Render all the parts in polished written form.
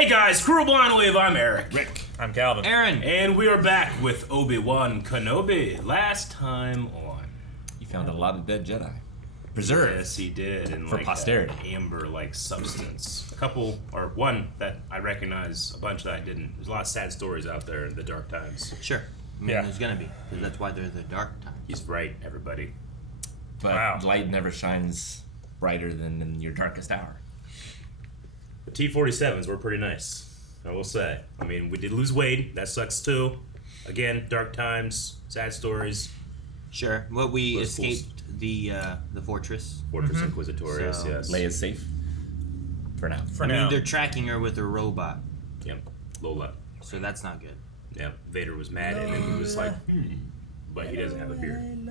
Hey guys, Cruel Blind Wave, I'm Eric. Rick. I'm Calvin. Aaron. And we are back with Obi-Wan Kenobi. Last time on. You found a lot of dead Jedi. Preserved. Yes, he did. And for like posterity. Amber-like substance. A couple, or one that I recognize, a bunch that I didn't. There's a lot of sad stories out there in the dark times. Sure. I mean, there's gonna be. Because that's why they're the dark times. He's right, everybody. But light never shines brighter than in your darkest hour. The T-47s were pretty nice, I will say. I mean, we did lose Wade. That sucks too. Again, dark times, sad stories. Sure. Well, we escaped the fortress. Fortress Inquisitorious, So- yes. Leia's safe. For now. For I now. mean, they're tracking her with a robot. Yep, Lola. So that's not good. Yep, Vader was mad and then he was like, but he doesn't have a beard.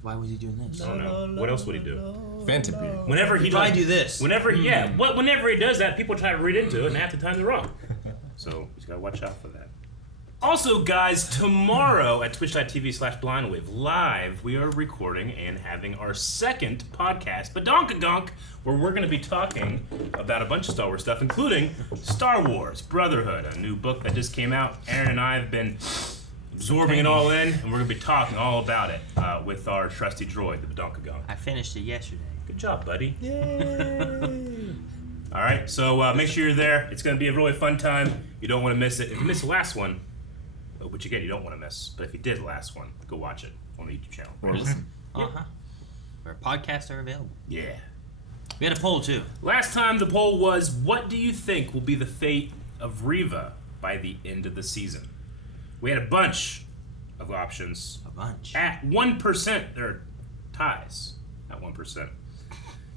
Why was he doing this? I don't know. What else would he do? Phantom beard. Whenever he Probably do this. Whenever he does that, people try to read into it, and half the time they're wrong. So he's gotta watch out for that. Also, guys, tomorrow at twitch.tv/blindwave live, we are recording and having our second podcast, Badonkadonk, where we're gonna be talking about a bunch of Star Wars stuff, including Star Wars Brotherhood, a new book that just came out. Aaron and I have been absorbing it all in, and we're gonna be talking all about it with our trusty droid, the Badonkadonk. I finished it yesterday. Good job, buddy. All right, so make sure you're there. It's going to be a really fun time. You don't want to miss it. If you missed the last one, which again you don't want to miss, but if you did the last one, go watch it on the YouTube channel. Or listen. Where podcasts are available. Yeah. We had a poll too. Last time the poll was, what do you think will be the fate of Riva by the end of the season? We had a bunch of options. A bunch. At 1%, there are ties at 1%.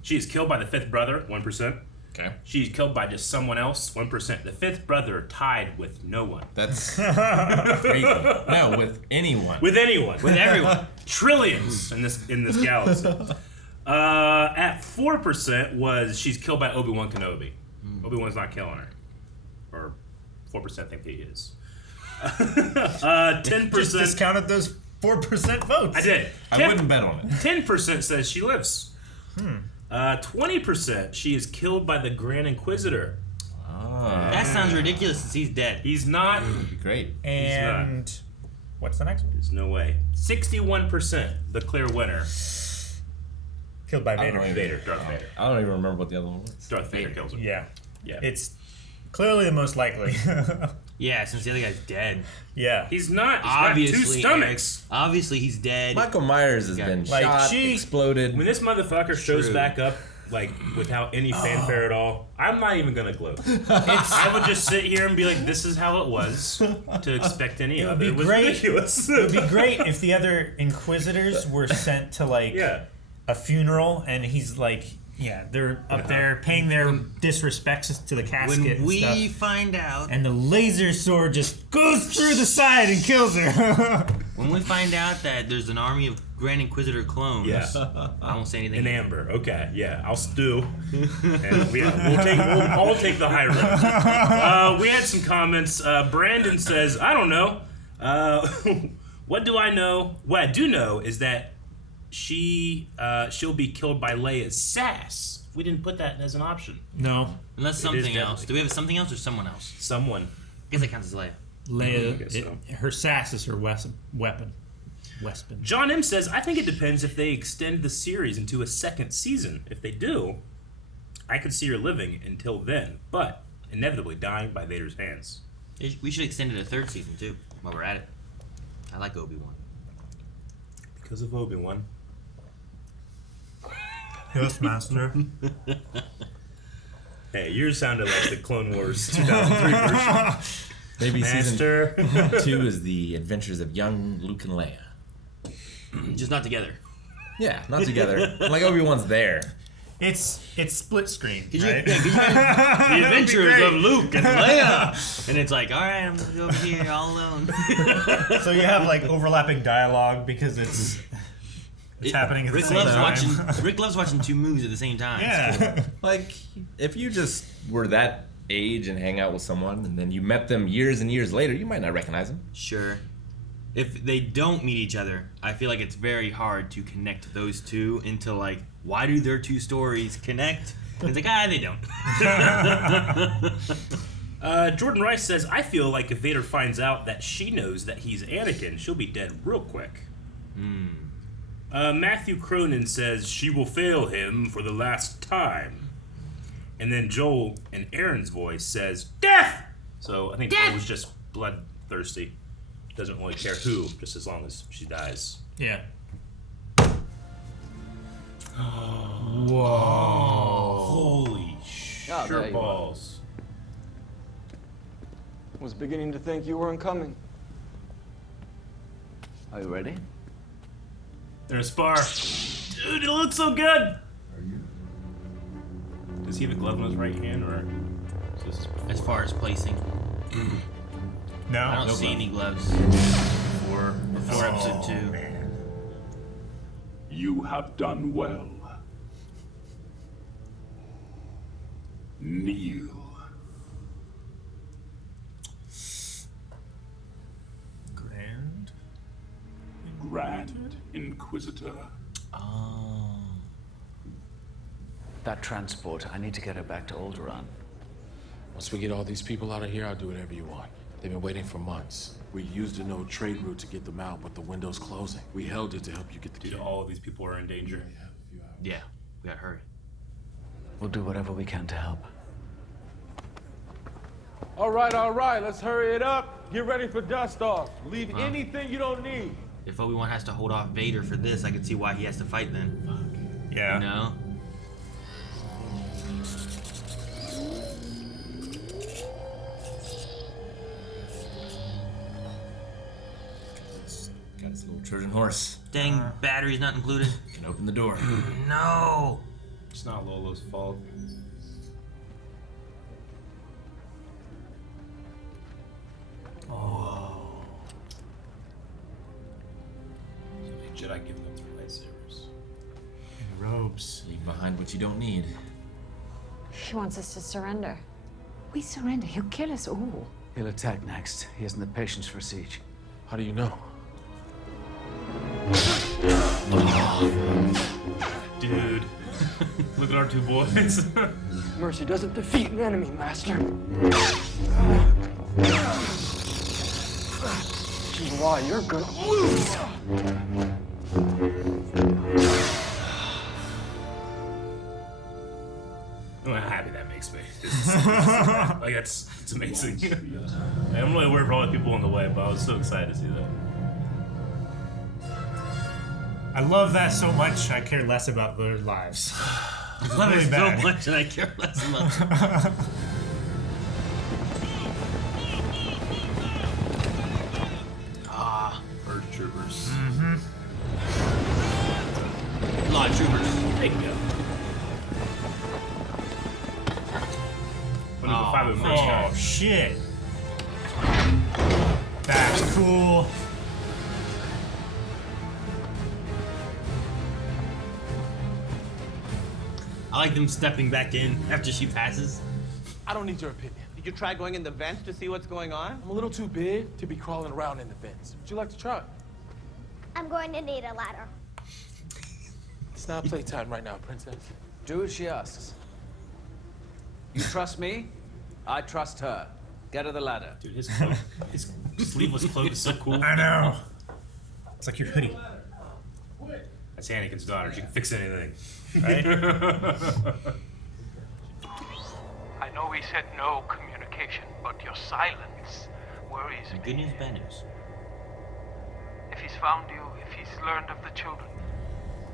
She is killed by the fifth brother, 1%. Okay. She's killed by just someone else, 1%. The fifth brother tied with no one. That's crazy. No, with anyone. With anyone. With everyone. Trillions in this galaxy. At 4% was she's killed by Obi-Wan Kenobi. Obi-Wan's not killing her. Or 4% think he is. 10%. Just discounted those 4% votes. I did. I wouldn't bet on it. 10% says she lives. 20% she is killed by the Grand Inquisitor. That sounds ridiculous since he's dead. He's not. That'd be great. And what's the next one? There's no way. 61%, the clear winner. Killed by Vader. Darth Vader. I don't even remember what the other one was. Darth Vader kills him. Yeah. Yeah. It's clearly the most likely. Yeah, since the other guy's dead. Yeah. He's not. He's Obviously, got two stomachs. Obviously, he's dead. Michael Myers has been Like, shot, exploded. When this motherfucker shows True. back up, like, without any fanfare at all, I'm not even gonna gloat. I would just sit here and be like, this is how it was to expect any of it. It was ridiculous. It would be great if the other Inquisitors were sent to, like, a funeral, and he's like, they're up there paying their disrespects to the casket when and we stuff. find out, And the laser sword just goes through the side and kills her. when we find out that there's an army of Grand Inquisitor clones, I won't say anything. An Amber, okay, I'll stew. And we'll all take the high road. We had some comments. Brandon says, I don't know. What do I know? What I do know is that she'll be killed by Leia's sass. We didn't put that as an option. No. Unless It something is else. Do we have something else or someone else? Someone. I guess that counts as Leia. Leia, I guess so. her sass is her weapon. John M says, I think it depends if they extend the series into a second season. If they do, I could see her living until then, but inevitably dying by Vader's hands. We should extend it a third season too, while we're at it. I like Obi-Wan. Because of Obi-Wan. Yes, Master. Hey, yours sounded like the Clone Wars 2003 version. Maybe Master. season 2 is the adventures of young Luke and Leia. Just not together. Yeah, not together. Like Obi-Wan's there. It's split screen, Could you, right? could you imagine the adventures of Luke and Leia, and it's like, all right, I'm gonna go over here all alone. So you have like overlapping dialogue because it's happening at the same time. Rick loves watching two movies at the same time. Yeah. Like, if you just were that age and hang out with someone, and then you met them years and years later, you might not recognize them. Sure. If they don't meet each other, I feel like it's very hard to connect those two into, like, why do their two stories connect? It's like, they don't. Jordan Rice says, I feel like if Vader finds out that she knows that he's Anakin, she'll be dead real quick. Matthew Cronin says, she will fail him for the last time. And then Joel, in Aaron's voice, says, death! So I think Joel was just bloodthirsty. Doesn't really care who, just as long as she dies. Yeah. Whoa. Holy shit balls. Was beginning to think you weren't coming. Are you ready? They're a spar. Dude, it looks so good! Does he have a glove in his right hand, or is this As far as placing, No. I don't see any gloves before episode 2. Man. You have done well. Kneel. Grand Inquisitor. Oh. That transport, I need to get her back to Alderaan. Once we get all these people out of here, I'll do whatever you want. They've been waiting for months. We used a no trade route to get them out, but the window's closing. We held it to help you get the Dude, kid. all of these people are in danger. Yeah, we gotta hurry. We'll do whatever we can to help. All right, let's hurry it up. Get ready for dust off. Leave anything you don't need. If Obi-Wan has to hold off Vader for this, I can see why he has to fight then. Yeah. You know? Got his little Trojan horse. Dang, battery's not included. Can open the door. No! It's not Lolo's fault. Jedi giving up their lightsabers. And robes. Leave behind what you don't need. He wants us to surrender. We surrender, he'll kill us all. He'll attack next. He hasn't the patience for siege. How do you know? Dude. Look at our two boys. Mercy doesn't defeat an enemy, Master. Which is why you're gonna lose. I'm happy that makes me. Like, it's amazing. I'm really worried for all the people on the way, but I was so excited to see that. I love that so much, I care less about their lives. I love really it bad. so much and I care less about Bird troopers. a lot of troopers. There you go. What is the 501 guy? Oh, shit. That's cool. I like them stepping back in after she passes. I don't need your opinion. Did you try going in the vents to see what's going on? I'm a little too big to be crawling around in the vents. Would you like to try? I'm going to need a ladder. It's not playtime right now, Princess. Do as she asks. You trust me? I trust her. Get her the ladder. Dude, his cloak, his sleeveless cloak is so cool. I know. It's like your hoodie. That's Anakin's daughter. She can fix anything. Right? I know we said no communication, but your silence worries me. Good news, bad news. If he's found you, if he's learned of the children,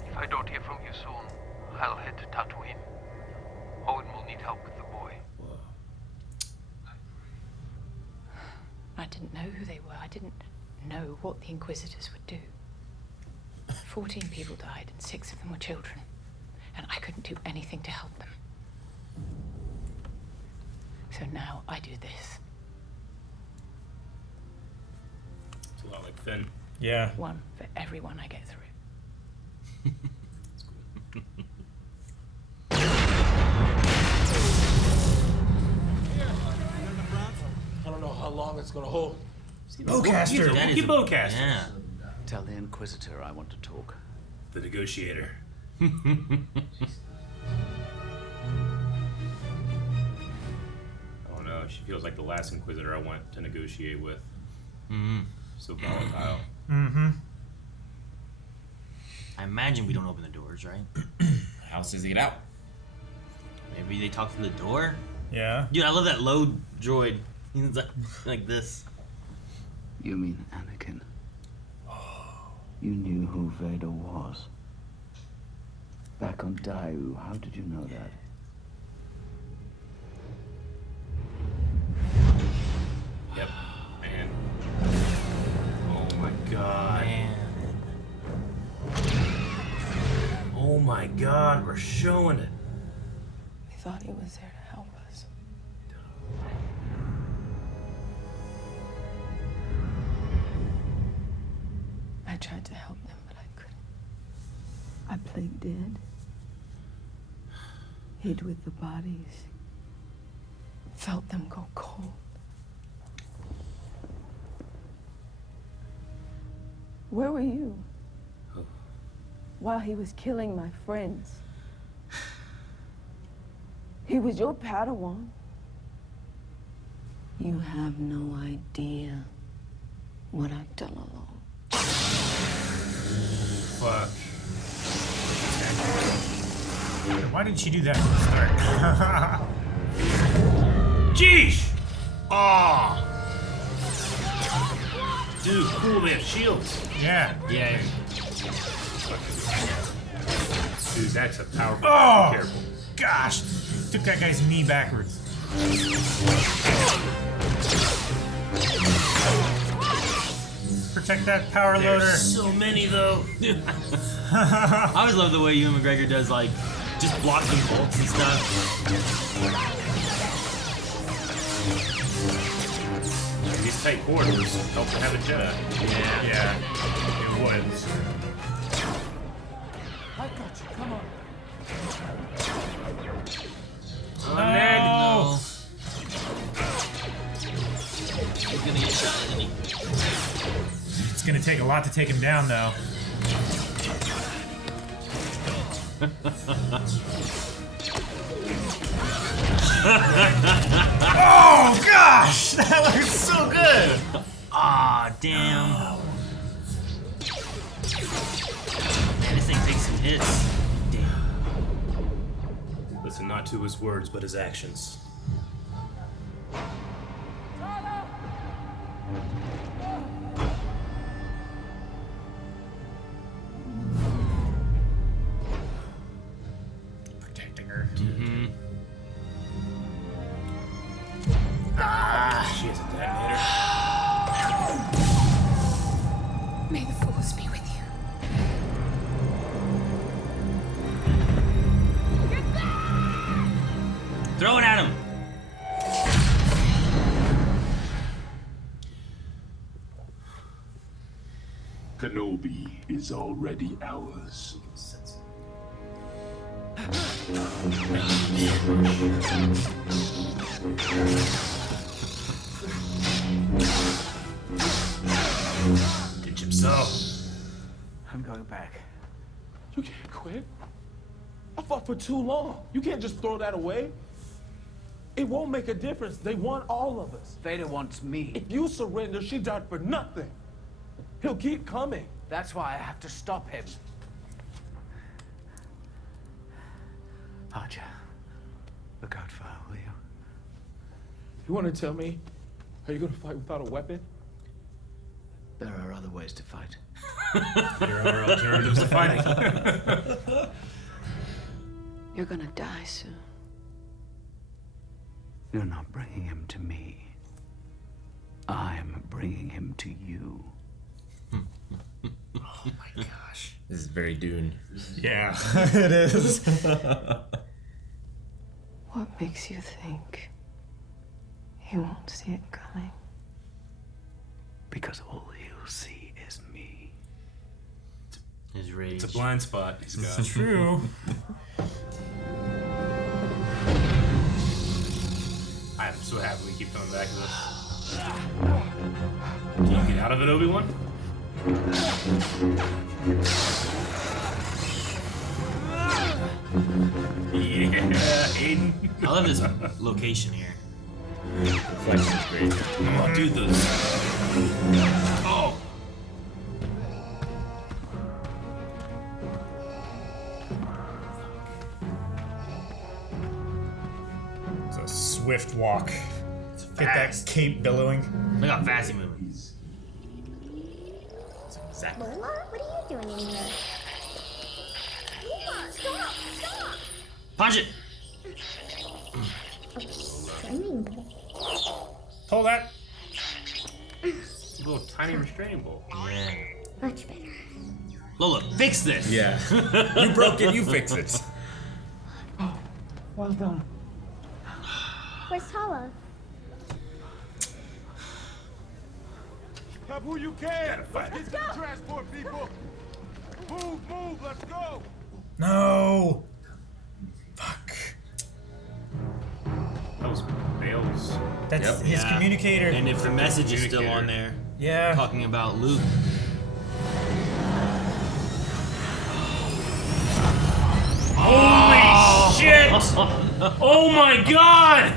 if I don't hear from you soon, I'll head to Tatooine. Owen will need help with the boy. I didn't know who they were. I didn't know what the Inquisitors would do. 14 people died and 6 of them were children. And I couldn't do anything to help them. So now I do this. It's a lot like Finn. Yeah. One for everyone I get through. I don't know how long it's gonna hold. Bowcaster. That Wookiee is Bowcaster. Yeah. Tell the Inquisitor I want to talk. The negotiator. she feels like the last Inquisitor I want to negotiate with. Mm-hmm. So volatile. Mm-hmm. I imagine we don't open the doors, right? How else does he get out? Maybe they talk through the door? Yeah. Dude, I love that load droid. He's like this. You mean Anakin? You knew who Vader was. Back on Daiu, how did you know that? Yep. Man. Oh my god. Man. Oh my god, we're showing it. We thought he was there to help us. I tried to help them, but I couldn't. I played dead. Hid with the bodies. Felt them go cold. Where were you? While he was killing my friends. He was your Padawan. You have no idea what I've done alone. Fuck. Why did she do that from the start? Jeesh! Aw! Dude, cool, they have shields. Yeah. Yeah. Dude, that's a powerful. Oh! Be careful. Gosh! Took that guy's knee backwards. Protect that power loader. There's so many, though. I always love the way Ewan McGregor does, like, just blocking bolts and stuff. These tight corridors help to have a Jedi. Yeah. It would. I got you. Come on. Oh, Ned. No. He's gonna get shot, isn't he? It's gonna take a lot to take him down, though. Oh gosh! That looks so good! Aw, damn. Man, this thing takes some hits. Damn. Listen not to his words, but his actions. Protecting her. Mm-hmm. She has a detonator. May the Force be with you. Throw it at him. Kenobi is already ours. Ditch him so. I'm going back. You can't quit. I fought for too long. You can't just throw that away. It won't make a difference. They want all of us. Vader wants me. If you surrender, she died for nothing. He'll keep coming. That's why I have to stop him. Archer, look out for her, will you? You want to tell me? Are you going to fight without a weapon? There are other ways to fight. There are alternatives to fighting. You're gonna die soon. You're not bringing him to me. I'm bringing him to you. Oh my gosh. This is very Dune. Yeah, it is. What makes you think he won't see it coming? Because all he'll see is me. His rage. It's a blind spot he's got. It's true. I'm so happy we keep coming back to this. Can you get out of it, Obi-Wan? Yeah, Aiden. I love this location here. reflection is great. Oh, dude, those. Oh. It's a swift walk. Get that cape billowing. Look how fast he moving. Exactly. Lola, what are you doing in here? Lola, stop! Stop! Punch it! Hold that. A little tiny restraining bolt. Yeah. Much better. Lola, fix this! Yeah. You broke it, you fix it. Well done. Where's Tala? Have who you can. Let's get to the transport, people. Move, let's go. No. Fuck. That was Bale's. That's his communicator. And if the message is still on there, talking about Luke. Holy shit! Oh my god!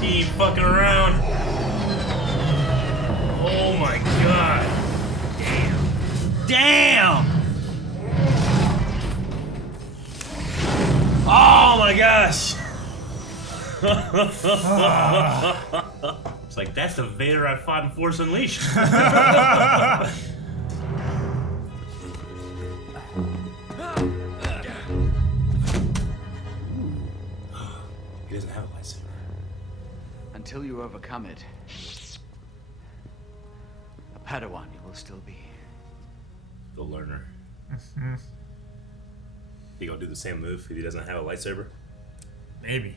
He fucking around. Oh my god. Damn! Oh my gosh! It's like, that's the Vader I fought in Force Unleashed. He doesn't have a lightsaber. Until you overcome it, a Padawan you will still be. The learner. He gonna do the same move if he doesn't have a lightsaber? Maybe.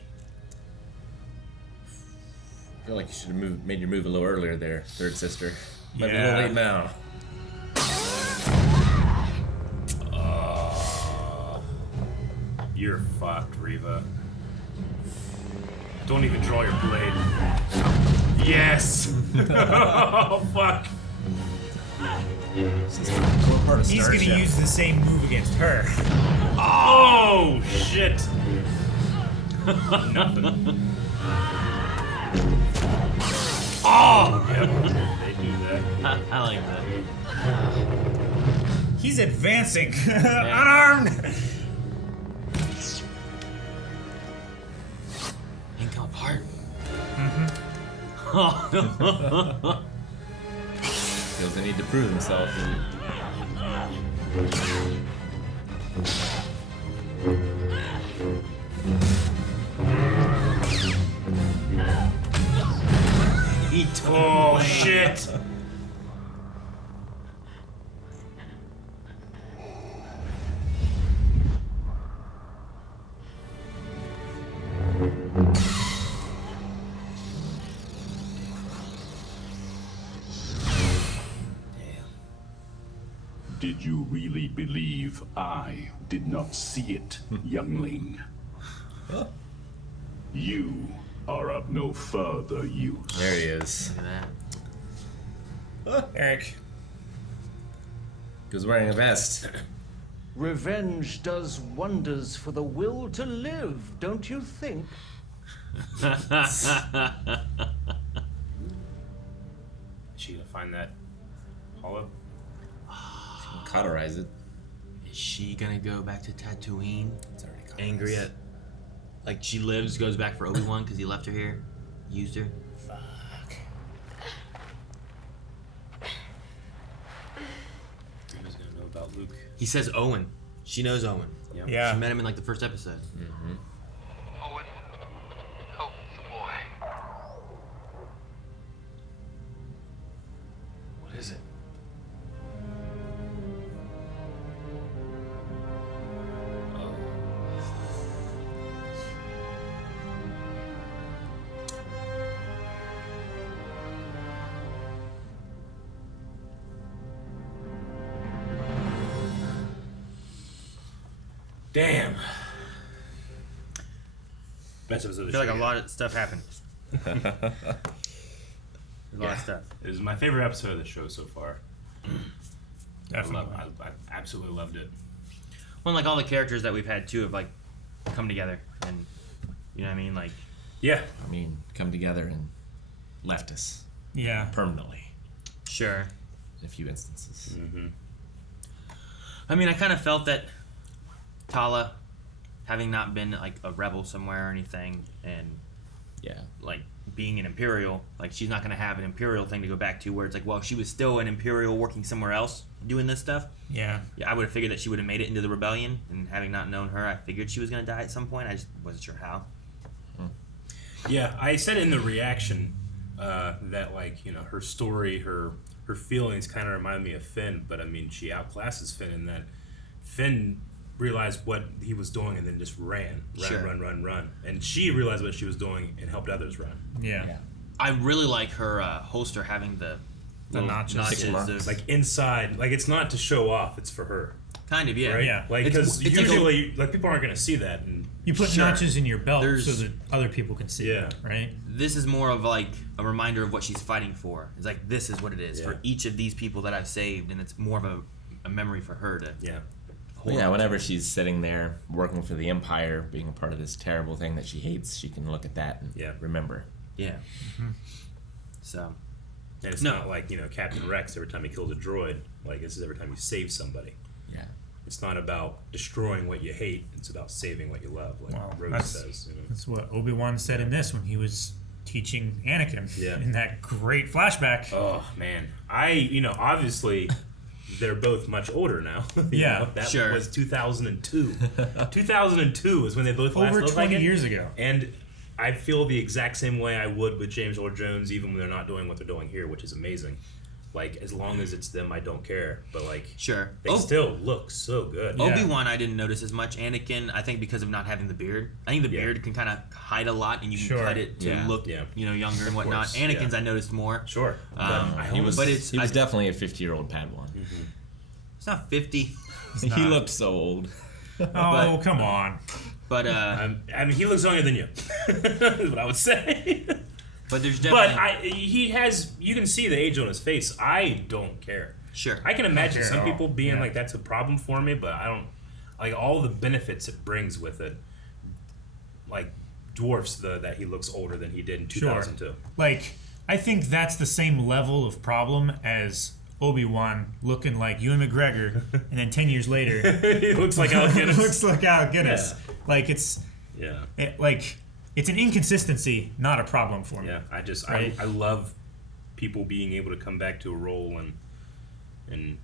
I feel like you should have made your move a little earlier there, third sister. Might be a little late now. You're fucked, Riva. Don't even draw your blade. Yes! Oh, fuck. He's gonna use the same move against her. Oh, shit! Nothing. Oh! Yep, they do that. I like that. He's advancing. Unarmed! Ain't come apart. Feels the need to prove himself. Oh, shit! Did you really believe I did not see it, youngling? You are of no further use. There he is. Eric. He was wearing a vest. Revenge does wonders for the will to live, don't you think? Is she gonna find that hollow? Cauterize it. Is she gonna go back to Tatooine? Angry at, like, she lives, goes back for Obi-Wan because he left her here, used her. Fuck. Who's gonna know about Luke? He says Owen. She knows Owen. Yep. Yeah. She met him in like the first episode. Owen, help the boy. What is it? Damn. Best episode of the I feel like show. a lot of stuff happened. There's a lot of stuff. It was my favorite episode of the show so far. Definitely. I absolutely loved it. Well, like all the characters that we've had too have like come together and You know what I mean? Like, yeah. I mean, come together and left us. Yeah. Permanently. Sure. In a few instances. Mm-hmm. I mean, I kind of felt that Tala, having not been like a rebel somewhere or anything, and like being an Imperial, like she's not gonna have an Imperial thing to go back to where it's like, well, she was still an Imperial working somewhere else doing this stuff. Yeah. Yeah, I would have figured that she would have made it into the rebellion, and having not known her, I figured she was gonna die at some point. I just wasn't sure how. Yeah, I said in the reaction that like, you know, her story, her feelings kind of remind me of Finn, but I mean, she outclasses Finn in that Finn realized what he was doing and then just run, and she realized what she was doing and helped others run. Yeah. I really like her holster having the notches like inside, like it's not to show off, it's for her. Kind of, yeah. Right? Yeah. Like, because usually, like, people aren't going to see that. And you put notches in your belt so that other people can see it, right? This is more of like a reminder of what she's fighting for. It's like, this is what it is for each of these people that I've saved, and it's more of a memory for her to hold on whenever she's sitting there working for the Empire, being a part of this terrible thing that she hates, she can look at that and remember. Yeah. Mm-hmm. So. And it's not like, you know, Captain Rex every time he kills a droid. Like, this is every time you save somebody. Yeah. It's not about destroying what you hate. It's about saving what you love, like Rose says. You know? That's what Obi-Wan said in this when he was teaching Anakin in that great flashback. Oh, man. Obviously, they're both much older now. That was 2002. 2002 is when they both last over 20 like years ago. And I feel the exact same way I would with James Earl Jones, even when they're not doing what they're doing here, which is amazing. Like, as long as it's them, I don't care. But, like, they still look so good. Obi-Wan, I didn't notice as much. Anakin, I think because of not having the beard. I think the beard can kind of hide a lot, and you can cut it to look, you know, younger and whatnot. Anakin's, I noticed more. Sure. He was definitely a 50-year-old Padawan. Mm-hmm. It's not 50. He looked so old. Oh, come on. But, I mean, he looks younger than you. Is what I would say. But there's definitely... he has... You can see the age on his face. I don't care. Sure. I can imagine some people being like, that's a problem for me, but I don't... Like, all the benefits it brings with it, like, dwarfs that he looks older than he did in 2002. Sure. Like, I think that's the same level of problem as Obi-Wan looking like Ewan McGregor, and then 10 years later... he looks like Alec Guinness. looks like Alec Guinness. Yeah. Like, it's... It's an inconsistency, not a problem for me. Yeah, I love people being able to come back to a role and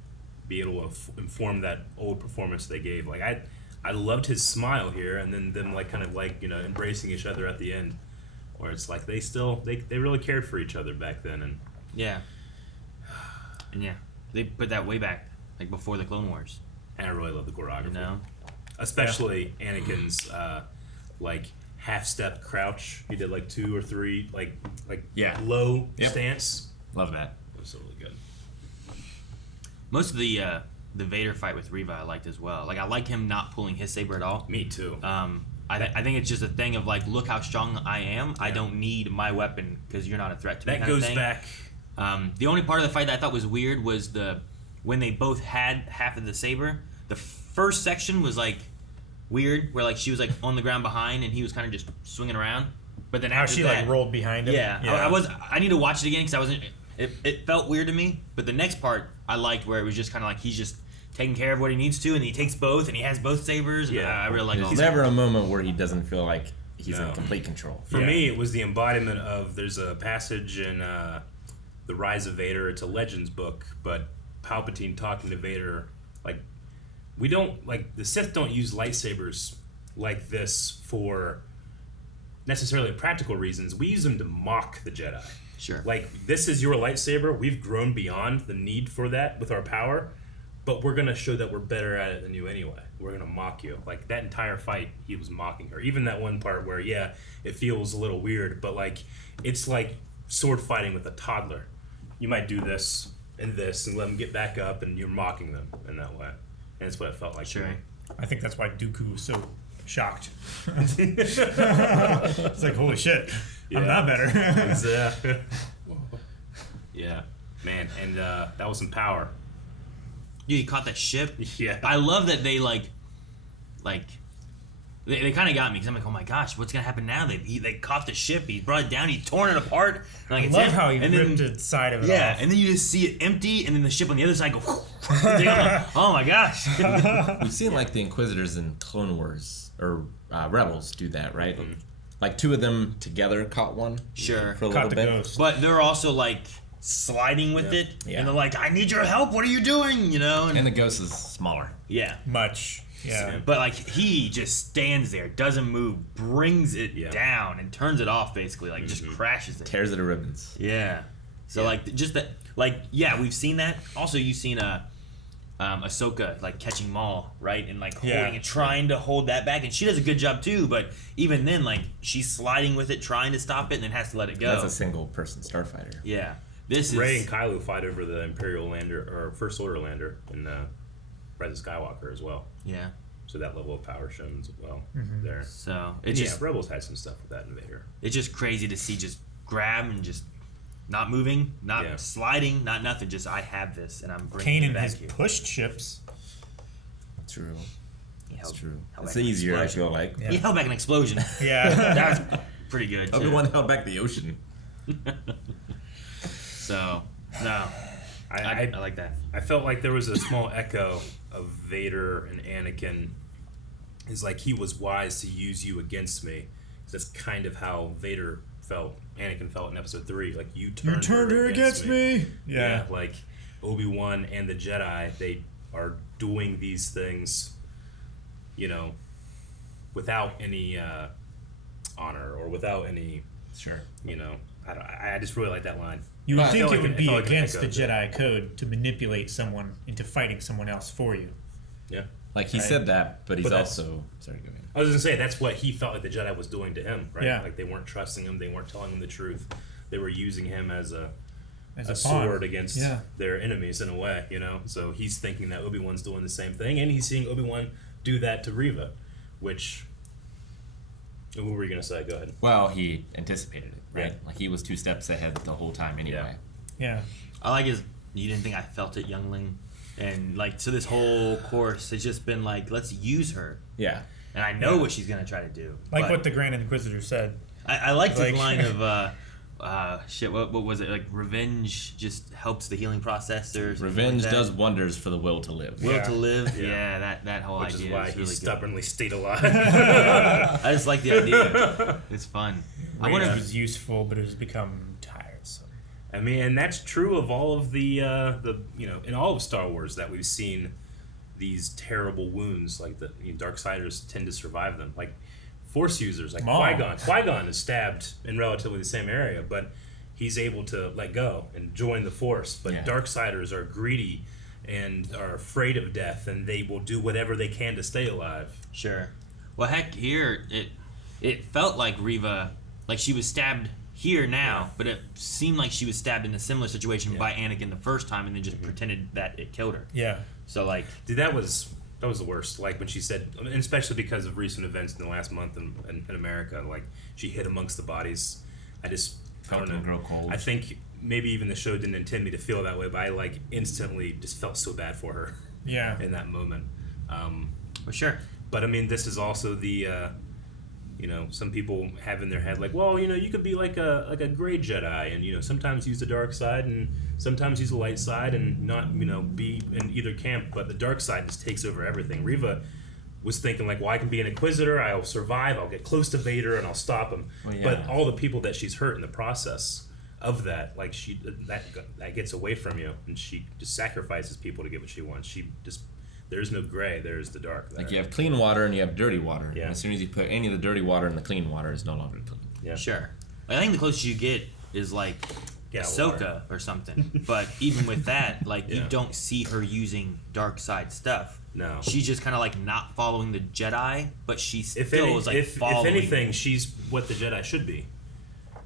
be able to inform that old performance they gave. Like, I loved his smile here, and then them like kind of like, you know, embracing each other at the end, where it's like they really cared for each other back then. And they put that way back, like before the Clone Wars. And I really love the choreography. You know, especially Anakin's like half-step crouch. He did like 2 or 3 like low stance. Love that. It was really good. Most of the Vader fight with Riva I liked as well. Like, I like him not pulling his saber at all. Me too. I think it's just a thing of like, look how strong I am. I don't need my weapon because you're not a threat to me. That goes back. The only part of the fight that I thought was weird was when they both had half of the saber. The first section was like weird, where like she was like on the ground behind and he was kind of just swinging around. But then after she that, like rolled behind him. Yeah. I need to watch it again because I wasn't. It felt weird to me. But the next part I liked, where it was just kind of like he's just taking care of what he needs to, and he takes both, and he has both sabers. And I really like all that. There's never a moment where he doesn't feel like he's in complete control. For me, it was the embodiment of. There's a passage in The Rise of Vader. It's a Legends book, but Palpatine talking to Vader, like, we don't, like, the Sith don't use lightsabers like this for necessarily practical reasons. We use them to mock the Jedi. Sure. Like, this is your lightsaber. We've grown beyond the need for that with our power, but we're going to show that we're better at it than you anyway. We're going to mock you. Like, that entire fight, he was mocking her. Even that one part where, it feels a little weird, but, like, it's like sword fighting with a toddler. You might do this and this and let them get back up, and you're mocking them in that way. And that's what it felt like to me. I think that's why Dooku was so shocked. It's like, holy shit, I'm not better. Yeah, man, and that was some power. Yeah, he caught that ship. Yeah. I love that they like They kind of got me because I'm like, oh my gosh, what's gonna happen now? They caught the ship. He brought it down. He torn it apart. And I love how he ripped the side of it off. And then you just see it empty, and then the ship on the other side go. Like, oh my gosh. We've seen like the Inquisitors in Clone Wars or Rebels do that, right? Mm-hmm. Like 2 of them together caught one. Sure. For a little bit. Ghost. But they're also like sliding with it, and they're like, I need your help. What are you doing? You know. And the ghost is smaller. Yeah. Much. Yeah. But like he just stands there, doesn't move, brings it down, and turns it off basically, like just crashes it. Tears it to ribbons. Yeah. So like just that, like we've seen that. Also, you've seen Ahsoka like catching Maul, right, and like holding it, trying to hold that back, and she does a good job too. But even then, like she's sliding with it, trying to stop it, and then has to let it go. That's a single person starfighter. Yeah. Ray and Kylo fight over the Imperial lander or First Order lander in Rise of Skywalker as well. Yeah. So that level of power shown as well there. So Rebels had some stuff with that in Vader. It's just crazy to see just grab and just not moving, not sliding, not nothing. Just I have this and I'm bringing it back has here. Pushed ships. True. That's true. Held It's back an easier, I explosion. feel like. He held back an explosion. Yeah. That's pretty good. Obi-Wan held back the ocean. So no. I like that. I felt like there was a small echo of Vader and Anakin. It's like he was wise to use you against me. That's kind of how Anakin felt in Episode 3. Like you turned her against me. Yeah. Like Obi-Wan and the Jedi, they are doing these things, without any honor or without any. Sure. I just really like that line. You would think it would be against the Jedi Code to manipulate someone into fighting someone else for you. Yeah. Like he said that, but he's also... Sorry, go ahead. I was going to say, that's what he felt like the Jedi was doing to him, right? Yeah. Like they weren't trusting him, they weren't telling him the truth. They were using him as a pawn. sword against their enemies in a way, So he's thinking that Obi-Wan's doing the same thing, and he's seeing Obi-Wan do that to Riva, which... What were you going to say? Go ahead. Well, he anticipated it, right? Like he was 2 steps ahead the whole time anyway. Yeah. I like his, you didn't think I felt it, youngling. And like, so this whole course has just been like, let's use her. Yeah. And I know what she's going to try to do. Like what the Grand Inquisitor said. I liked his line of, what was it? Like, revenge just helps the healing process. Revenge does wonders for the will to live. Will to live? Yeah, that whole Which idea is why is he really stubbornly stayed alive. I just like the idea. It's fun. I wonder if it was useful, but it has become tiresome. I mean, and that's true of all of the in all of Star Wars that we've seen these terrible wounds. Like the Darksiders tend to survive them. Like Force users, like Qui-Gon. Qui-Gon is stabbed in relatively the same area, but he's able to let go and join the Force. But Darksiders are greedy and are afraid of death, and they will do whatever they can to stay alive. Sure. Well, heck, here it felt like Riva, like she was stabbed here now, but it seemed like she was stabbed in a similar situation by Anakin the first time, and then just pretended that it killed her. Yeah. So like, dude, that was the worst. Like when she said, and especially because of recent events in the last month in America, like she hid amongst the bodies. I don't know. Grow cold. I think maybe even the show didn't intend me to feel that way, but I like instantly just felt so bad for her. Yeah. In that moment. For sure. But I mean, this is also the. Some people have in their head like, well, you could be like a gray Jedi, and sometimes use the dark side and sometimes use the light side, and not be in either camp. But the dark side just takes over everything. Riva was thinking like, well, I can be an Inquisitor, I'll survive, I'll get close to Vader, and I'll stop him. Well, yeah. But all the people that she's hurt in the process of that, like that gets away from you, and she just sacrifices people to get what she wants. There's no gray, there's the dark there. Like you have clean water and you have dirty water. Yeah. And as soon as you put any of the dirty water in the clean water, it's no longer clean. Yeah. Sure. I think the closest you get is like Ahsoka or something. But even with that, like you don't see her using dark side stuff. No. She's just kind of like not following the Jedi, but she still is like following. If anything, she's what the Jedi should be.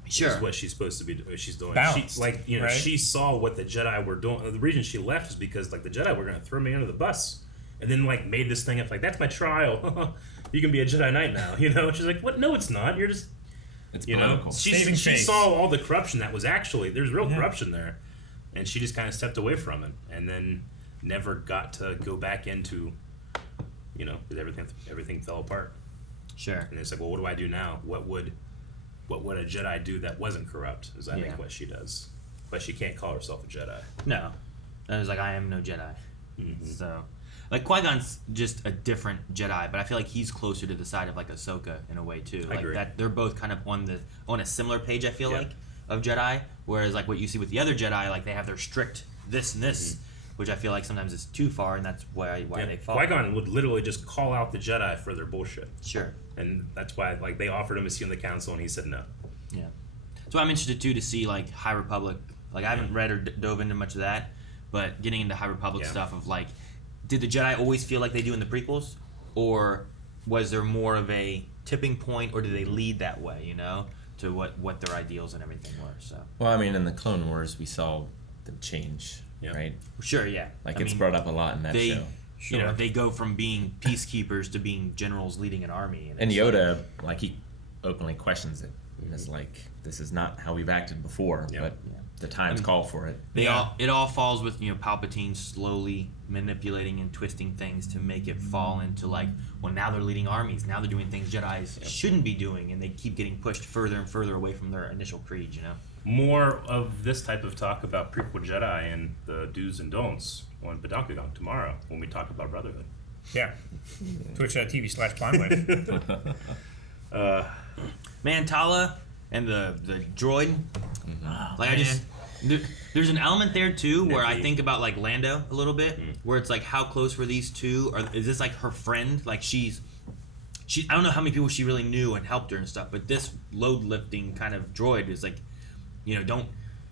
Sure. Is what she's supposed to be doing. She's doing. Balanced, right? She saw what the Jedi were doing. The reason she left is because like the Jedi were going to throw me under the bus. And then like made this thing up like, that's my trial. You can be a Jedi Knight now. She's like, what? No, it's not. You're just. It's political. She saw all the corruption that was actually there's real corruption there, and she just kind of stepped away from it, and then never got to go back into, because everything fell apart. Sure. And it's like, well, what do I do now? What would a Jedi do that wasn't corrupt? Is I think what she does, but she can't call herself a Jedi. No, and it's like I am no Jedi. Mm-hmm. So, like Qui-Gon's just a different Jedi, but I feel like he's closer to the side of like Ahsoka in a way too. I agree. That they're both kind of on a similar page. I feel like of Jedi, whereas like what you see with the other Jedi, like they have their strict this and this, which I feel like sometimes is too far, and that's why they fall. Qui-Gon would literally just call out the Jedi for their bullshit. Sure. And that's why like they offered him a seat on the council, and he said no. Yeah. So I'm interested too to see like High Republic. Like I haven't read or dove into much of that, but getting into High Republic stuff of like, did the Jedi always feel like they do in the prequels, or was there more of a tipping point, or did they lead that way? You know, to what their ideals and everything were. So. Well, I mean, in the Clone Wars, we saw them change, right? Sure, yeah. Like it's brought up a lot in that show. You know, they go from being peacekeepers to being generals leading an army. And Yoda, like he openly questions it. It's like, this is not how we've acted before, but the times call for it. It all falls with, you know, Palpatine slowly manipulating and twisting things to make it fall into like, well, now they're leading armies. Now they're doing things Jedis shouldn't be doing, and they keep getting pushed further and further away from their initial creed, you know? More of this type of talk about prequel Jedi and the do's and don'ts on Badonkagong tomorrow when we talk about Brotherhood. Yeah. Twitch.tv/blindwave. Man, Tala and the droid. Like there's an element there too where I think about like Lando a little bit, where it's like how close were these two? Or is this like her friend? Like she I don't know how many people she really knew and helped her and stuff, but this load lifting kind of droid is like, you know,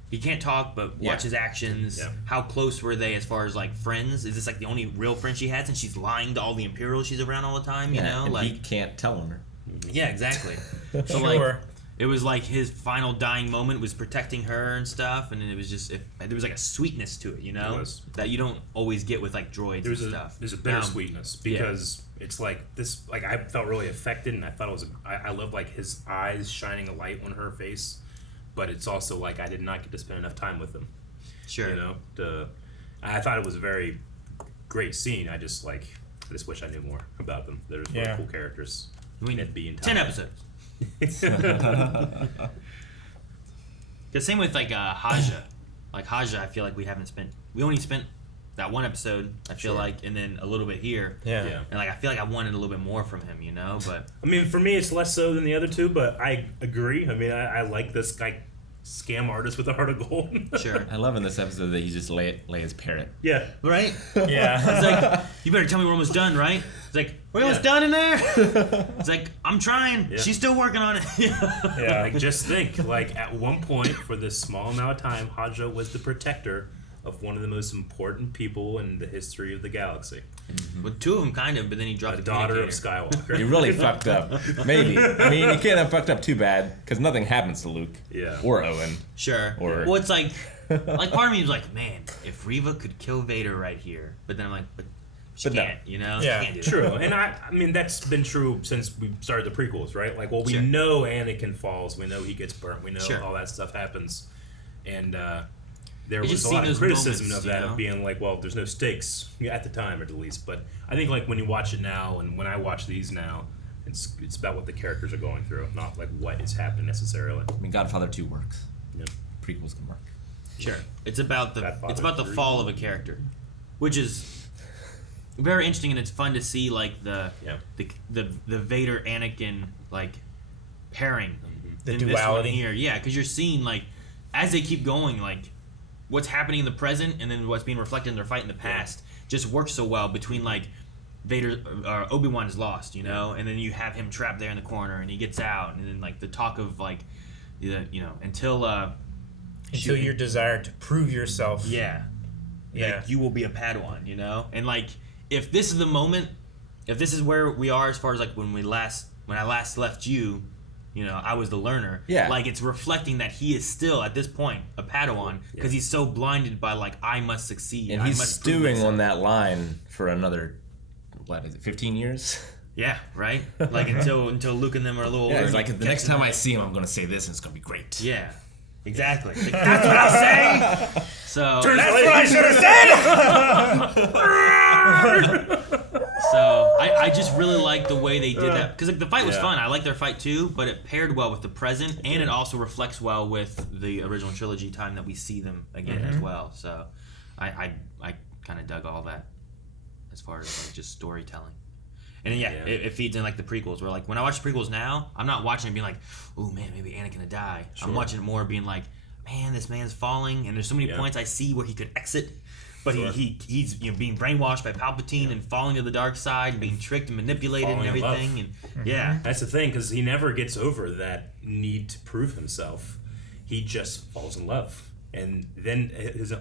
he can't talk, but watch his actions. Yeah. How close were they as far as like friends? Is this like the only real friend she had since she's lying to all the Imperials she's around all the time? You know, and like he can't tell her. Yeah, exactly. So like, it was like his final dying moment was protecting her and stuff, and it was just there was like a sweetness to it, you know, that you don't always get with like droids and stuff. There's a bitter sweetness because it's like this. Like I felt really affected, and I thought it was. I love like his eyes shining a light on her face. But it's also like I did not get to spend enough time with them. Sure. You know, I thought it was a very great scene. I just wish I knew more about them. They're just really cool characters. We need 10 episodes. The same with like Haja. Like Haja, I feel like we only spent that one episode, I feel like, and then a little bit here. Yeah. And like I feel like I wanted a little bit more from him, you know, but I mean, for me it's less so than the other two, but I agree. I mean, I like this like scam artist with a heart of gold. Sure. I love in this episode that you just lay his parrot. Yeah. Right? Yeah. It's like, you better tell me we're almost done, right? It's like, we're almost done in there? It's like, I'm trying. Yeah. She's still working on it. Yeah. Like, just think, like, at one point, for this small amount of time, Haja was the protector of one of the most important people in the history of the galaxy. Mm-hmm. Well, two of them kind of, but then he dropped the daughter of Skywalker. He really fucked up. Maybe. I mean, you can't have fucked up too bad, because nothing happens to Luke. Yeah. Or Owen. Sure. Well, it's like part of me was like, man, if Riva could kill Vader right here, but then I'm like, but she can't, you know? Yeah, she can't do true. that. And I mean, that's been true since we started the prequels, right? Like, well, we know Anakin falls. We know he gets burnt. We know all that stuff happens. And there was a lot of criticism of that, of being like, well, there's no stakes at the time, or at least. But I think, like, when you watch it now, and when I watch these now, it's about what the characters are going through, not like what is happening necessarily. I mean, Godfather 2 works. Yeah. Prequels can work. Sure. It's about the fall of a character, which is very interesting, and it's fun to see like the Vader Anakin like pairing, the in duality this one here. Yeah, because you're seeing like as they keep going, like what's happening in the present and then what's being reflected in their fight in the past just works so well between like Vader, Obi-Wan is lost, you know, and then you have him trapped there in the corner, and he gets out, and then like the talk of like, you know, until your desire to prove yourself. Yeah. Like, you will be a Padawan, you know? And like, if this is the moment, if this is where we are as far as like when I last left you, you know, I was the learner. Yeah. Like, it's reflecting that he is still, at this point, a Padawan, because he's so blinded by like, I must succeed. And he's stewing on that line for another, what is it, 15 years? Yeah, right? Like, until Luke and them are a little older. Yeah, it's like, the next time I see him, I'm going to say this, and it's going to be great. Yeah. Exactly. Like, that's what I say. So that's what I should have said. So I just really like the way they did that, because like the fight was fun. I like their fight too, but it paired well with the present, and it also reflects well with the original trilogy time that we see them again as well. So I kind of dug all that as far as like just storytelling. And it feeds in like the prequels, where like when I watch the prequels now, I'm not watching it being like, oh man, maybe Anakin will die. Sure. I'm watching it more being like, man, this man's falling, and there's so many points I see where he could exit, but he's being brainwashed by Palpatine and falling to the dark side, and being tricked and manipulated and everything. And that's the thing, because he never gets over that need to prove himself. He just falls in love. And then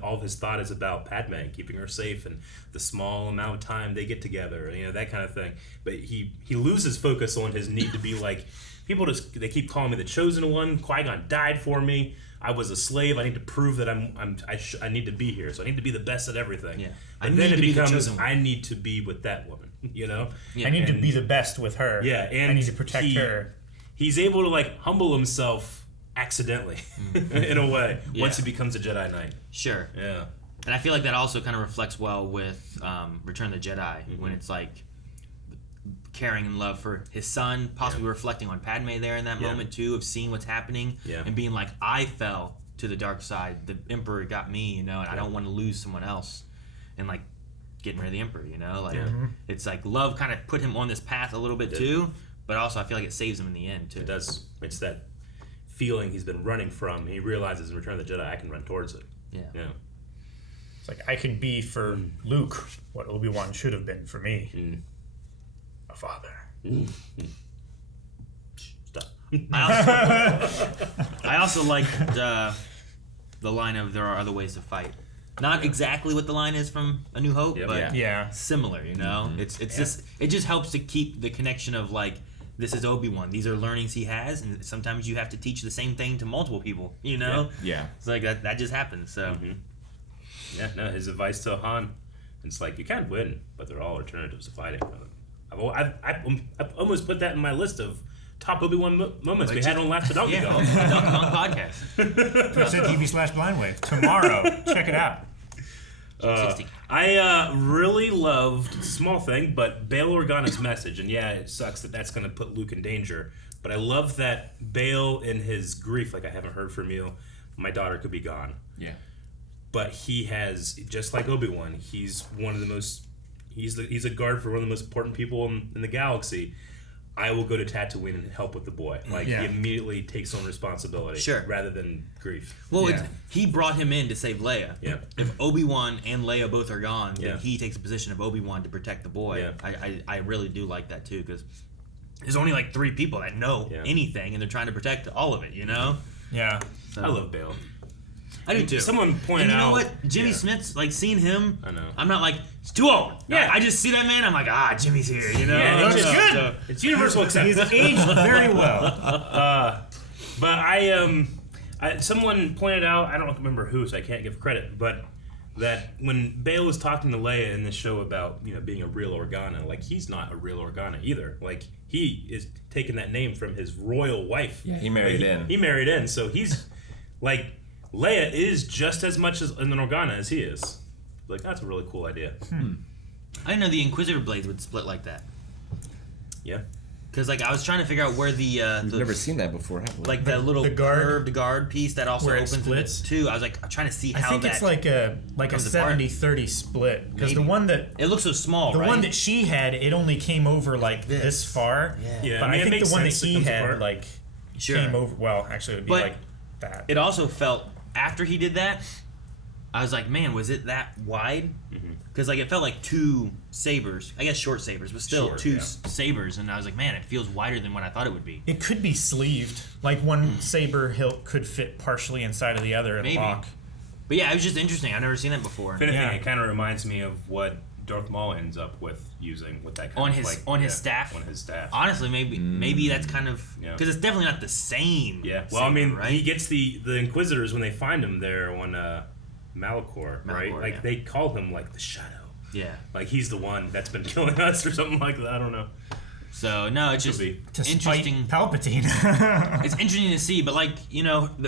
all of his thought is about Padme and keeping her safe and the small amount of time they get together, and that kind of thing. But he loses focus on his need to be like, they keep calling me the chosen one. Qui-Gon died for me. I was a slave. I need to prove that I need to be here. So I need to be the best at everything. Yeah. But then it becomes, I need to be with that woman. Yeah. I need to be the best with her. Yeah, and I need to protect her. He's able to like humble himself accidentally in a way once he becomes a Jedi Knight. Sure. Yeah. And I feel like that also kind of reflects well with Return of the Jedi, when it's like caring and love for his son, possibly reflecting on Padme there in that moment too, of seeing what's happening and being like, I fell to the dark side, the Emperor got me, and I don't want to lose someone else, and like getting rid of the Emperor, like it's like love kind of put him on this path a little bit too, but also I feel like it saves him in the end too. It does. It's that feeling he's been running from. He realizes in Return of the Jedi, I can run towards it. Yeah. It's like, I can be for Luke what Obi-Wan should have been for me. A father. Stop. I also liked the line of "there are other ways to fight." Not exactly what the line is from A New Hope, but similar. It's just, it just helps to keep the connection of like, this is Obi-Wan. These are learnings he has, and sometimes you have to teach the same thing to multiple people. Yeah. It's like that just happens. So. His advice to Han, it's like, you can't win, but there are all alternatives to fighting. I've almost put that in my list of top Obi-Wan moments we had on Last Donkey Kong. Donkey Kong podcast. Twitch.tv/blindwave. Tomorrow. Check it out. I really loved, small thing, but Bail Organa's message. And it sucks that that's going to put Luke in danger. But I love that Bail, in his grief, like, I haven't heard from you, my daughter could be gone. Yeah. But he has, just like Obi-Wan, he's one of the most, he's a guard for one of the most important people in the galaxy. I will go to Tatooine and help with the boy. Like, he immediately takes on responsibility rather than grief. Well, he brought him in to save Leia. Yeah. If Obi-Wan and Leia both are gone, then he takes the position of Obi-Wan to protect the boy. Yeah. I really do like that, too, because there's only like 3 people that know anything, and they're trying to protect all of it, Yeah. So. I love Bail. I do too. Someone pointed out. You know what? Jimmy Smith's, like, seeing him, I know. I'm not like, it's too old. Yeah. I just see that man, I'm like, Jimmy's here, Yeah, it's good. So, it's universal acceptance. He's aged very well. But someone pointed out, I don't remember who, so I can't give credit, but that when Bail was talking to Leia in this show about, being a real Organa, like, he's not a real Organa either. Like, he is taking that name from his royal wife. Yeah, he married in. He married in, so he's, like, Leia is just as much as an Organa as he is. Like, that's a really cool idea. I didn't know the Inquisitor blades would split like that. Yeah. Because, like, I was trying to figure out where We've never seen that before, have we? Like, the little curved guard piece that also opens splits too. I was like, I'm trying to see how I think it's like a 70-30 split. Because the one that... It looks so small, The one that she had, it only came over, like, this far. Yeah. But I think the one that he had, apart. like, came over... Well, actually, it would be like that. It also felt... After he did that, I was like, man, was it that wide? Because like it felt like 2 sabers. I guess short sabers, but still 2 sabers. And I was like, man, it feels wider than what I thought it would be. It could be sleeved. Like one saber hilt could fit partially inside of the other and lock. But yeah, it was just interesting. I've never seen that before. If anything, it kind of reminds me of what Darth Maul ends up with using with that kind of like... On his staff? On his staff. Honestly, maybe that's kind of... Because it's definitely not the same. Yeah. Well, I mean, he gets the Inquisitors when they find him there on Malachor, right? Like, they call him, like, the Shadow. Yeah. Like, he's the one that's been killing us or something like that. I don't know. So, no, it's just interesting. Palpatine. It's interesting to see, but, like,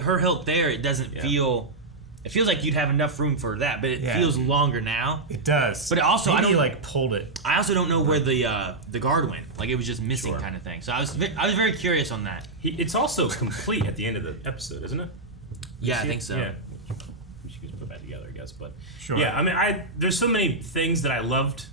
her hilt there, it doesn't feel... It feels like you'd have enough room for that, but it feels longer now. It does. But it also, maybe I don't pulled it. I also don't know where the guard went. Like it was just missing kind of thing. So I was very curious on that. It's also complete at the end of the episode, isn't it? Yeah, I think so. Yeah. We should just put that together, I guess. But sure. Yeah, I mean, there's so many things that I loved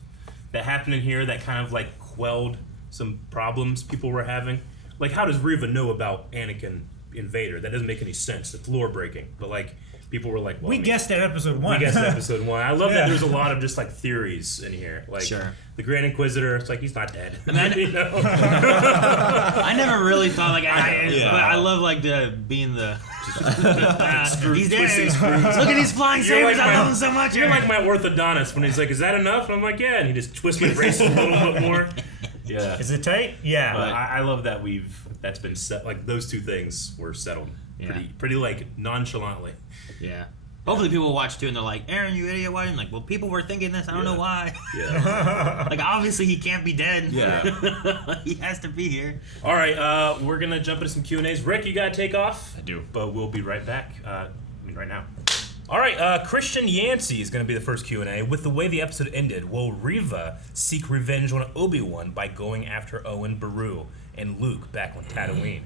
that happened in here that kind of like quelled some problems people were having. Like, how does Riva know about Anakin and Vader? That doesn't make any sense. It's lore breaking. But like, people were like, well, we guessed at episode 1. We guessed at episode 1. I love that there's a lot of just like theories in here. Like the Grand Inquisitor, it's like he's not dead. You know? I never really thought like but I love like being the he's dead. Look at these flying sabers. I love them so much. You're like my orthodontist when he's like, "Is that enough?" And I'm like, "Yeah," and he just twists my braces a little bit more. Yeah. Is it tight? Yeah. But I love that that's been set. Like those two things were settled pretty like nonchalantly. Yeah. Hopefully people will watch too and they're like, Aaron, you idiot, why? I'm like, well, people were thinking this. I don't know why. Yeah. Like, obviously he can't be dead. Yeah. He has to be here. All right, we're going to jump into some Q&As. Rick, you got to take off? I do. But we'll be right back. Right now. All right, Christian Yancey is going to be the first Q&A. With the way the episode ended, will Riva seek revenge on Obi-Wan by going after Owen, Beru, and Luke back on Tatooine?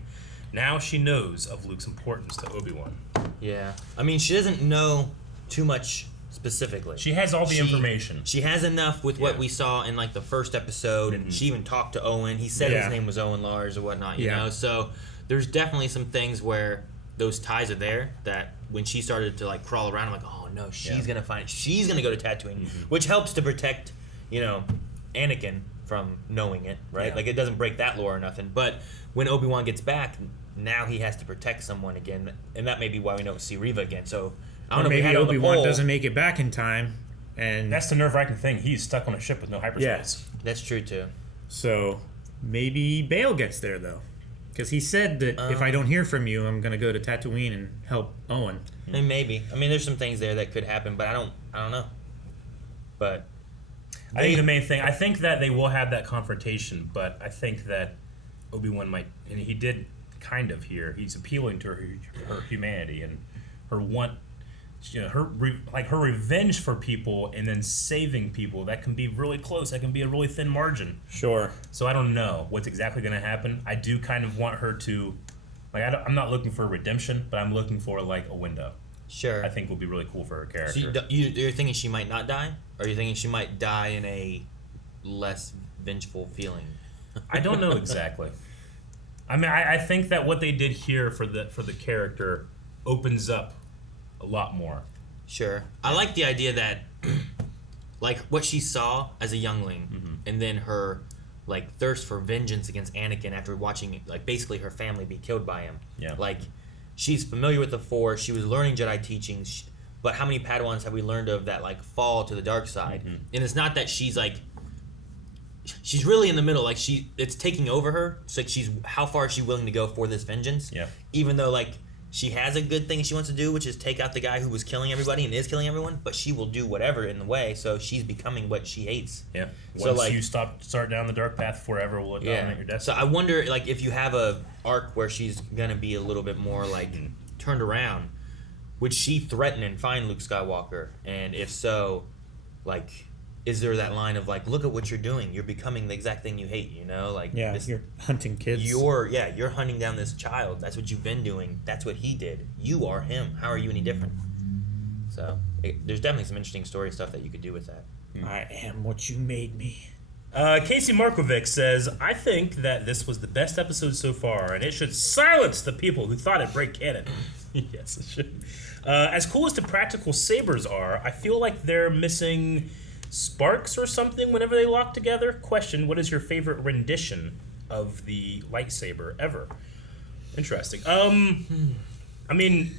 Now she knows of Luke's importance to Obi-Wan. Yeah. I mean, she doesn't know too much specifically. She has all the information. She has enough with what we saw in like the first episode, and she even talked to Owen. He said his name was Owen Lars or whatnot, you know? So there's definitely some things where those ties are there that when she started to like crawl around, I'm like, oh no, she's going to find it. She's going to go to Tatooine, which helps to protect, you know, Anakin from knowing it, right? Yeah. Like it doesn't break that lore or nothing. But when Obi-Wan gets back, now he has to protect someone again, and that may be why we don't see Riva again. So I don't know. Maybe Obi-Wan doesn't make it back in time, and that's the nerve-wracking thing. He's stuck on a ship with no hyperspace. Yeah, that's true too. So maybe Bale gets there though, because he said that if I don't hear from you, I'm gonna go to Tatooine and help Owen. And maybe. I mean, there's some things there that could happen, but I don't know. But I think the main thing, I think that they will have that confrontation, but I think that Obi-Wan might, and he did kind of here. He's appealing to her humanity and her want, you know, her revenge for people and then saving people. That can be really close. That can be a really thin margin. Sure. So I don't know what's exactly going to happen. I do kind of want her to, like, I'm not looking for redemption, but I'm looking for like a window. Sure. I think will be really cool for her character. So you're thinking she might not die, or you're thinking she might die in a less vengeful feeling? I don't know exactly. I mean, I think that what they did here for the character opens up a lot more. Sure. I like the idea that, like, what she saw as a youngling, and then her, like, thirst for vengeance against Anakin after watching, like, basically her family be killed by him. Yeah. Like, she's familiar with the Force. She was learning Jedi teachings, but how many Padawans have we learned of that, like, fall to the dark side? And it's not that she's, like, she's really in the middle. Like, it's taking over her. It's like how far is she willing to go for this vengeance? Yeah. Even though, like, she has a good thing she wants to do, which is take out the guy who was killing everybody and is killing everyone, but she will do whatever in the way, so she's becoming what she hates. Yeah. So, Once you start down the dark path, forever will it dominate your destiny. So I wonder, like, if you have a arc where she's gonna be a little bit more, like, turned around, would she threaten and find Luke Skywalker? And if so, like, is there that line of, like, look at what you're doing, you're becoming the exact thing you hate, you know? Like, yeah, you're hunting kids. You're hunting down this child. That's what you've been doing. That's what he did. You are him. How are you any different? So there's definitely some interesting story stuff that you could do with that. I am what you made me. Casey Markovic says, I think that this was the best episode so far, and it should silence the people who thought it break canon. Yes, it should. As cool as the practical sabers are, I feel like they're missing sparks or something whenever they lock together. Question, what is your favorite rendition of the lightsaber ever? Interesting. I mean,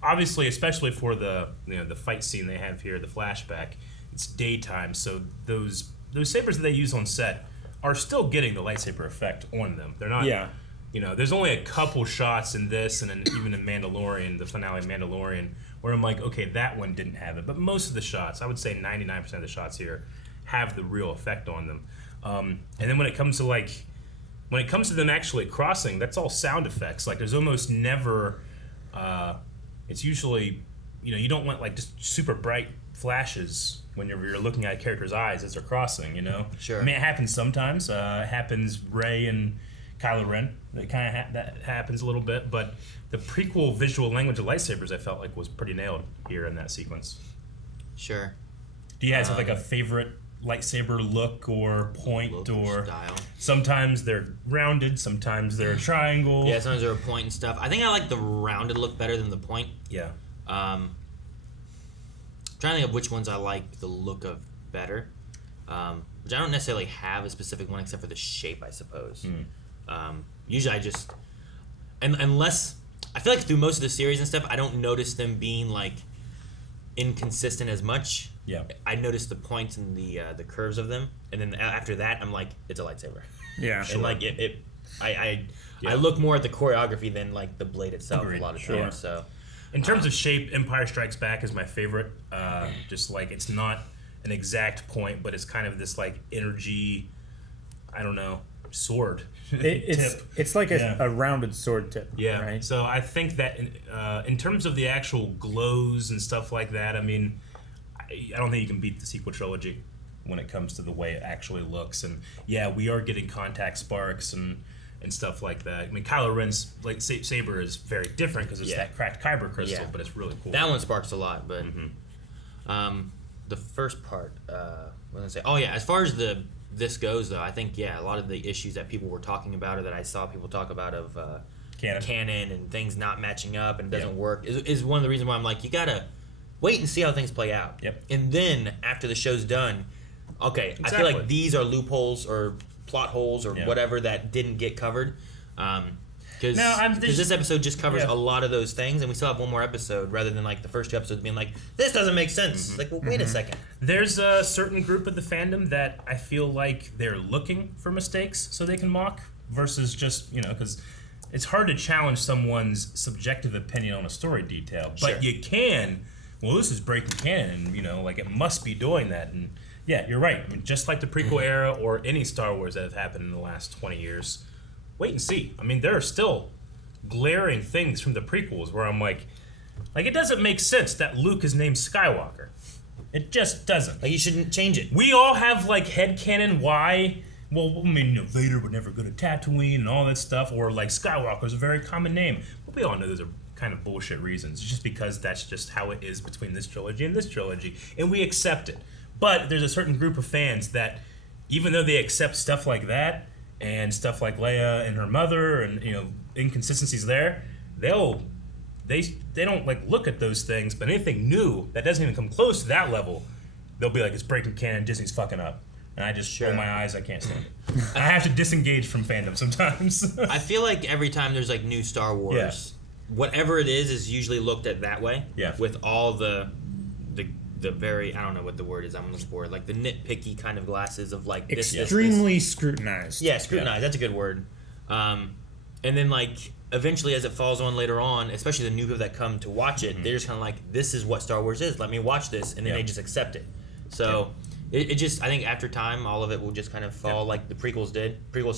obviously, especially for the fight scene they have here, the flashback, it's daytime, so those sabers that they use on set are still getting the lightsaber effect on them. They're not. Yeah. You know, there's only a couple shots in this, and then even in Mandalorian, the finale Mandalorian, where I'm like, okay, that one didn't have it. But most of the shots, I would say 99% of the shots here, have the real effect on them. And then when it comes to them actually crossing, that's all sound effects. Like, there's almost never, it's usually you don't want like just super bright flashes when you're looking at a character's eyes as they're crossing. Sure. I mean, it happens sometimes. It happens Rey and Kylo Ren. That happens a little bit, but the prequel visual language of lightsabers I felt like was pretty nailed here in that sequence. Sure. Do you guys have like a favorite lightsaber look or point or style? Sometimes they're rounded, sometimes they're a triangle. Yeah, sometimes they're a point and stuff. I think I like the rounded look better than the point. Yeah. Trying to think of which ones I like the look of better. Which I don't necessarily have a specific one except for the shape, I suppose. Usually I just... Unless... I feel like through most of the series and stuff, I don't notice them being, like, inconsistent as much. Yeah. I notice the points and the curves of them, and then after that, I'm like, it's a lightsaber. Yeah, And, like, I look more at the choreography than, like, the blade itself a lot of times, so... In terms of shape, Empire Strikes Back is my favorite. Just like it's not an exact point, but it's kind of this like energy, I don't know, sword tip. It's like a rounded sword tip. Yeah. Right? So I think that in terms of the actual glows and stuff like that, I mean, I don't think you can beat the sequel trilogy when it comes to the way it actually looks. And yeah, we are getting contact sparks and stuff like that. I mean, Kylo Ren's saber is very different because it's that cracked kyber crystal, but it's really cool. That one sparks a lot, but the first part, what was I say? Oh yeah, as far as this goes though, I think a lot of the issues that people were talking about or that I saw people talk about of canon and things not matching up and it doesn't work is one of the reasons why I'm like, you gotta wait and see how things play out. Yep. And then after the show's done, okay, I feel like these are loopholes or plot holes or whatever that didn't get covered. Because this episode just covers a lot of those things, and we still have one more episode rather than like the first two episodes being like, this doesn't make sense. Like, well, wait a second. There's a certain group of the fandom that I feel like they're looking for mistakes so they can mock versus just, because it's hard to challenge someone's subjective opinion on a story detail, but you can, well, this is breaking canon, like it must be doing that. And yeah, you're right. I mean, just like the prequel era or any Star Wars that have happened in the last 20 years, wait and see. I mean, there are still glaring things from the prequels where I'm like it doesn't make sense that Luke is named Skywalker. It just doesn't. Like, you shouldn't change it. We all have, like, headcanon why, well, I mean, Vader would never go to Tatooine and all that stuff, or, like, Skywalker's a very common name. But we all know those are kind of bullshit reasons. It's just because that's just how it is between this trilogy and this trilogy, and we accept it. But there's a certain group of fans that, even though they accept stuff like that, and stuff like Leia and her mother, and inconsistencies there, they don't like look at those things. But anything new that doesn't even come close to that level, they'll be like, it's breaking canon. Disney's fucking up, and I just roll my eyes. I can't stand it. I have to disengage from fandom sometimes. I feel like every time there's like new Star Wars, whatever it is usually looked at that way. Yeah. With all the very, I don't know what the word is I'm looking for, like the nitpicky kind of glasses of like extremely scrutinized. Yeah, scrutinized. That's a good word. And then like eventually as it falls on later on, especially the new people that come to watch it, they're just kind of like, this is what Star Wars is. Let me watch this, and then they just accept it. So it just, I think after time, all of it will just kind of fall like the prequels did. People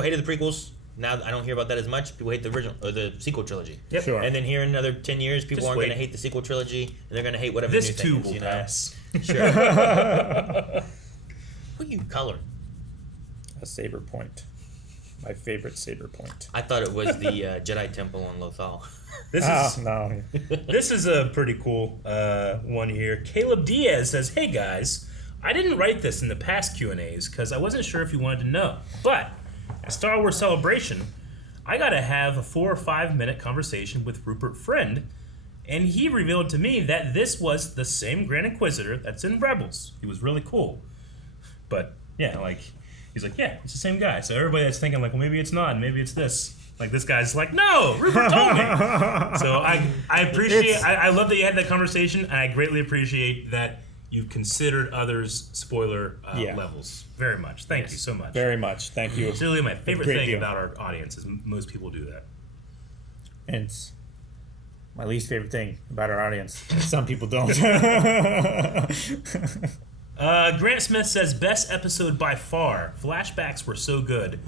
hated the prequels. Now I don't hear about that as much. People hate the original or the sequel trilogy. Yep. Sure. And then here in another 10 years, people aren't going to hate the sequel trilogy, and they're going to hate whatever this new too thing is, will pass. Sure. What you color? A saber point. My favorite saber point. I thought it was the Jedi Temple on Lothal. This is a pretty cool one here. Caleb Diaz says, "Hey guys, I didn't write this in the past Q&As because I wasn't sure if you wanted to know, but at Star Wars Celebration, I got to have a 4 or 5 minute conversation with Rupert Friend, and he revealed to me that this was the same Grand Inquisitor that's in Rebels. He was really cool, but yeah, like." He's like, yeah, it's the same guy. So everybody that's thinking, like, well, maybe it's not, maybe it's this. Like, this guy's like, no, Rupert told me. So I appreciate, I love that you had that conversation, and I greatly appreciate that you considered others' spoiler levels very much. Thank you so much. Very much. Thank you. It's really my favorite thing about our audience is most people do that. And it's my least favorite thing about our audience. Some people don't. Grant Smith says, best episode by far. Flashbacks were so good.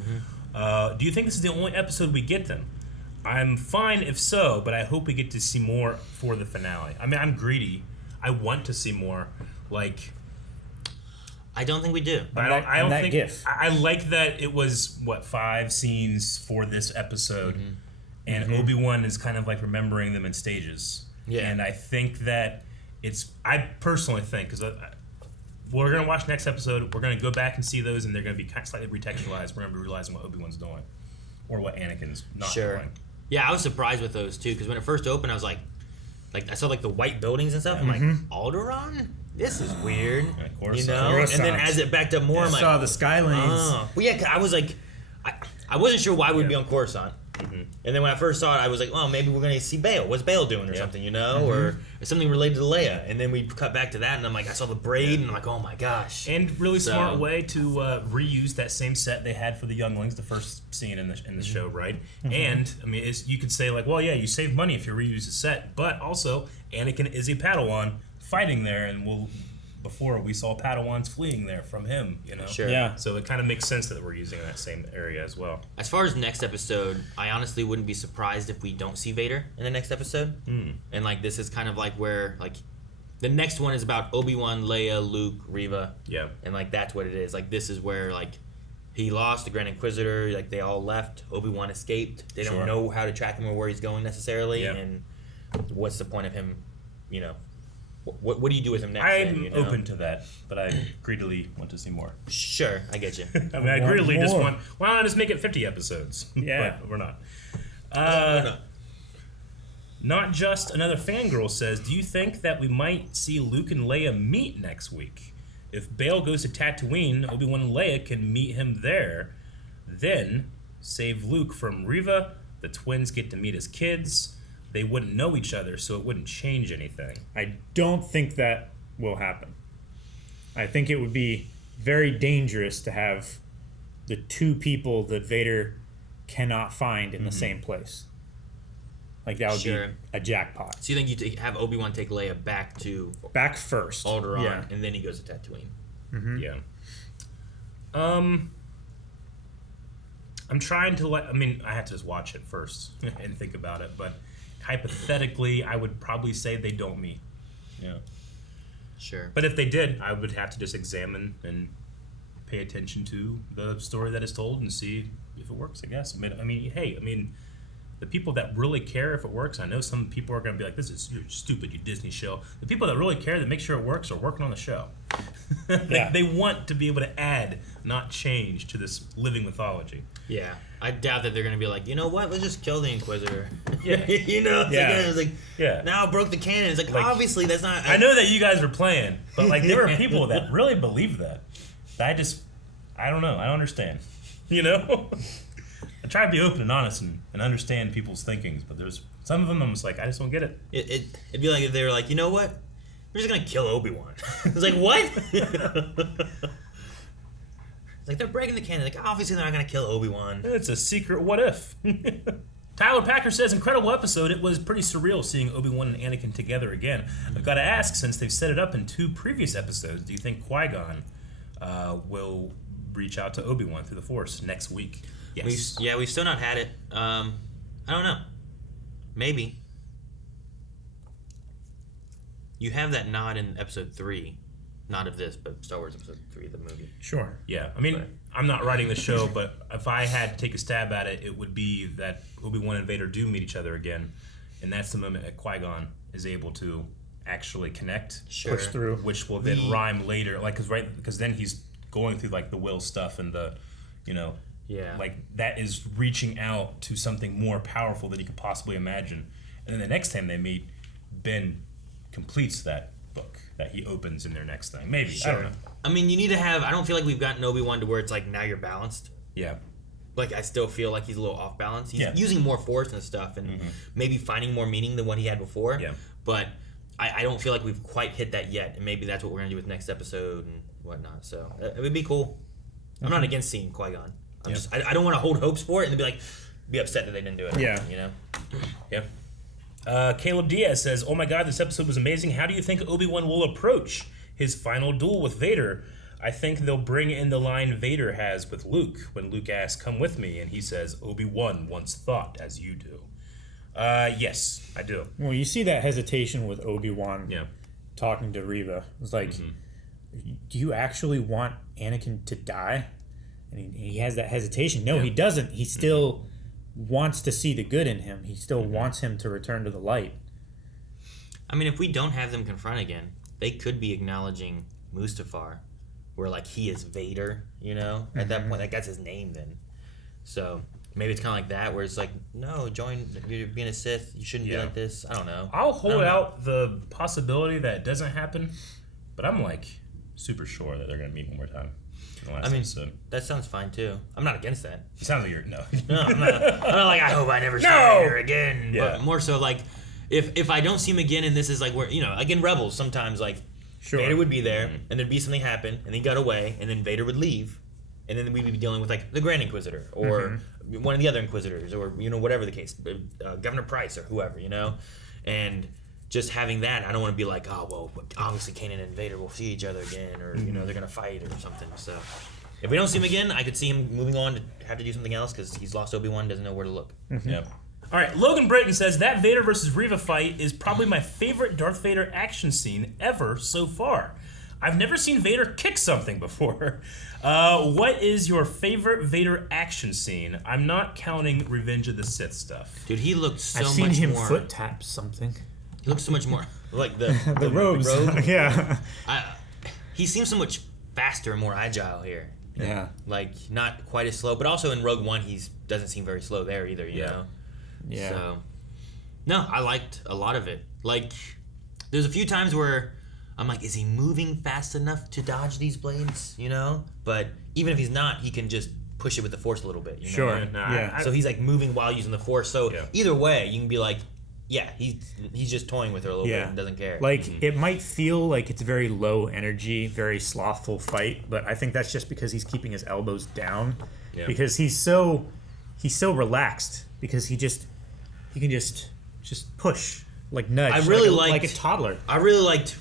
Do you think this is the only episode we get them? I'm fine if so, but I hope we get to see more for the finale. I mean, I'm greedy. I want to see more. Like, I don't think we do. I don't think. I like that it was 5 scenes for this episode, and Obi-Wan is kind of like remembering them in stages. Yeah, and I think that I personally think because we're gonna watch next episode, we're gonna go back and see those, and they're gonna be kind of slightly retextualized. We're gonna be realizing what Obi-Wan's doing, or what Anakin's not doing. Yeah, I was surprised with those too because when it first opened, I was like I saw like the white buildings and stuff. I'm like, Alderaan? This is weird. Yeah, of course, and then as it backed up more, I'm like, saw the Skylanes. Well, yeah, I was like, I wasn't sure why we'd be on Coruscant. And then when I first saw it, I was like, well, maybe we're going to see Bail. What's Bail doing or something, or something related to Leia. And then we cut back to that, and I'm like, I saw the braid, and I'm like, oh my gosh. And really smart way to reuse that same set they had for the younglings, the first scene in the show, right? And, I mean, you could say, like, well, yeah, you save money if you reuse the set, but also, Anakin is a Padawan fighting there, and before we saw Padawans fleeing there from him, Sure. Yeah. So it kind of makes sense that we're using that same area as well. As far as next episode, I honestly wouldn't be surprised if we don't see Vader in the next episode. And like this is kind of like where like the next one is about Obi-Wan, Leia, Luke, Riva. Yeah. And like that's what it is. Like this is where like he lost the Grand Inquisitor. Like they all left. Obi-Wan escaped. They don't know how to track him or where he's going necessarily. Yeah. And what's the point of him? What do you do with him next? I'm open to that, but I greedily want to see more. Sure, I get you. I mean, I greedily just want. Why not just make it 50 episodes? Yeah, but we're not. Not just another fangirl says, do you think that we might see Luke and Leia meet next week? If Bail goes to Tatooine, Obi-Wan and Leia can meet him there. Then save Luke from Riva. The twins get to meet as kids. They wouldn't know each other, so it wouldn't change anything. I don't think that will happen. I think it would be very dangerous to have the two people that Vader cannot find in the same place. Like, that would be a jackpot. So you think you have Obi-Wan take Leia back first. Alderaan, and then he goes to Tatooine. Yeah. I'm trying to I have to just watch it first and think about it, but hypothetically, I would probably say they don't meet. Yeah. Sure. But if they did, I would have to just examine and pay attention to the story that is told and see if it works, I guess. I mean, the people that really care if it works, I know some people are going to be like, you're stupid, you Disney show. The people that really care that make sure it works are working on the show. They want to be able to add, not change to this living mythology. Yeah. I doubt that they're going to be like, you know what, let's just kill the Inquisitor. Yeah. It's like, now it broke the canon. It's like obviously that's not... I know that you guys were playing, but like there were people that really believe that. I don't know. I don't understand. I try to be open and honest and understand people's thinkings, but there's some of them I'm just like, I just don't get it. It'd be like if they were like, you know what? We're just going to kill Obi-Wan. It's like, what? It's like they're breaking the canon. Like, obviously they're not going to kill Obi-Wan. It's a secret what if. Tyler Packer says, incredible episode. It was pretty surreal seeing Obi-Wan and Anakin together again. I've got to ask, since they've set it up in 2 previous episodes, do you think Qui-Gon will reach out to Obi-Wan through the Force next week? Yes. We've still not had it. I don't know. Maybe. You have that nod in episode 3. Not of this, but Star Wars episode 3 of the movie. Sure. Yeah. I mean, I'm not writing the show, but if I had to take a stab at it, it would be that Obi-Wan and Vader do meet each other again. And that's the moment that Qui-Gon is able to actually connect. Push through. Which will then rhyme later. Because then he's going through like the will stuff and the, like that is reaching out to something more powerful than you could possibly imagine. And then the next time they meet, Ben completes that book that he opens in their next thing. Maybe. Sure. I don't know. I mean, you need to have... I don't feel like we've gotten Obi-Wan to where it's like, now you're balanced. Yeah. Like, I still feel like he's a little off balance. He's using more force and stuff and maybe finding more meaning than what he had before. Yeah. But I don't feel like we've quite hit that yet. And maybe that's what we're going to do with next episode and whatnot. So, it would be cool. I'm not against seeing Qui-Gon. I don't want to hold hopes for it and be upset that they didn't do it. Yeah. Yeah. Caleb Diaz says, oh my god, this episode was amazing. How do you think Obi-Wan will approach his final duel with Vader? I think they'll bring in the line Vader has with Luke when Luke asks, come with me, and he says, Obi-Wan once thought as you do. Yes, I do. Well, you see that hesitation with Obi-Wan talking to Riva. It's like, do you actually want Anakin to die? And he has that hesitation. No, he doesn't. He still wants to see the good in him. He still wants him to return to the light. I mean, if we don't have them confront again, they could be acknowledging Mustafar, where like he is Vader, you know? At that point, like that's his name then. So maybe it's kind of like that, where it's like, no, you're being a Sith, you shouldn't be like this. I don't know. I'll hold out the possibility that it doesn't happen, but I'm like super sure that they're gonna meet one more time. I mean, that sounds fine too. I'm not against that. It sounds like you're no. I'm not like I hope I never see Vader again. Yeah. But more so like if I don't see him again, and this is like where like in Rebels sometimes like Vader would be there and there'd be something happen and he got away and then Vader would leave and then we'd be dealing with like the Grand Inquisitor or one of the other Inquisitors or whatever the case, Governor Price or whoever, and just having that, I don't want to be like, oh well, obviously Kanan and Vader will see each other again, or they're gonna fight or something. So if we don't see him again, I could see him moving on to have to do something else because he's lost Obi-Wan, doesn't know where to look. Yep. All right, Logan Britton says that Vader versus Riva fight is probably my favorite Darth Vader action scene ever so far. I've never seen Vader kick something before. What is your favorite Vader action scene? I'm not counting Revenge of the Sith stuff. Dude, he looked so I've much seen him more. foot tap something. He looks so much more like the robes. Yeah. He seems so much faster and more agile here. Yeah. Like not quite as slow, but also in Rogue One he doesn't seem very slow there either. You know. Yeah. So, no, I liked a lot of it. Like, there's a few times where I'm like, is he moving fast enough to dodge these blades? But even if he's not, he can just push it with the Force a little bit. Sure. So he's like moving while using the Force. So either way, you can be like, yeah, he's just toying with her a little bit and doesn't care. Like it might feel like it's very low energy, very slothful fight, but I think that's just because he's keeping his elbows down. Yeah. Because he's so relaxed because he can just push, like nudge. I really like a toddler. I really liked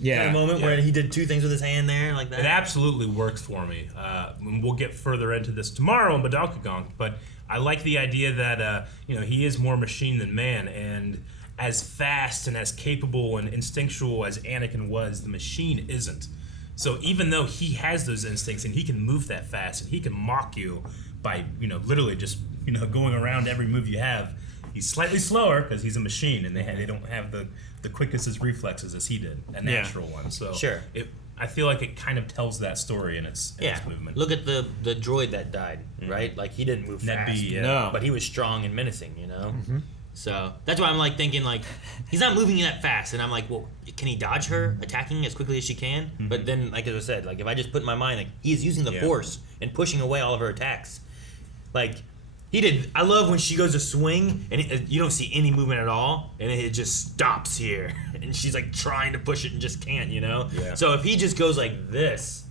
that moment where he did two things with his hand there like that. It absolutely works for me. And we'll get further into this tomorrow in Badalkagonk, but I like the idea that he is more machine than man, and as fast and as capable and instinctual as Anakin was, the machine isn't. So even though he has those instincts and he can move that fast and he can mock you by literally just going around every move you have, he's slightly slower because he's a machine and they don't have the quickest as reflexes as he did, a natural one. So sure. I feel like it kind of tells that story in its movement. Look at the droid that died, right? Like he didn't move fast, no, but he was strong and menacing, So that's why I'm like thinking like he's not moving that fast, and I'm like, well, can he dodge her attacking as quickly as she can? But then, like as I said, like if I just put in my mind like he is using the Force and pushing away all of her attacks, like he did. I love when she goes to swing and you don't see any movement at all, and it just stops here, and she's like trying to push it and just can't, Yeah. So if he just goes like this,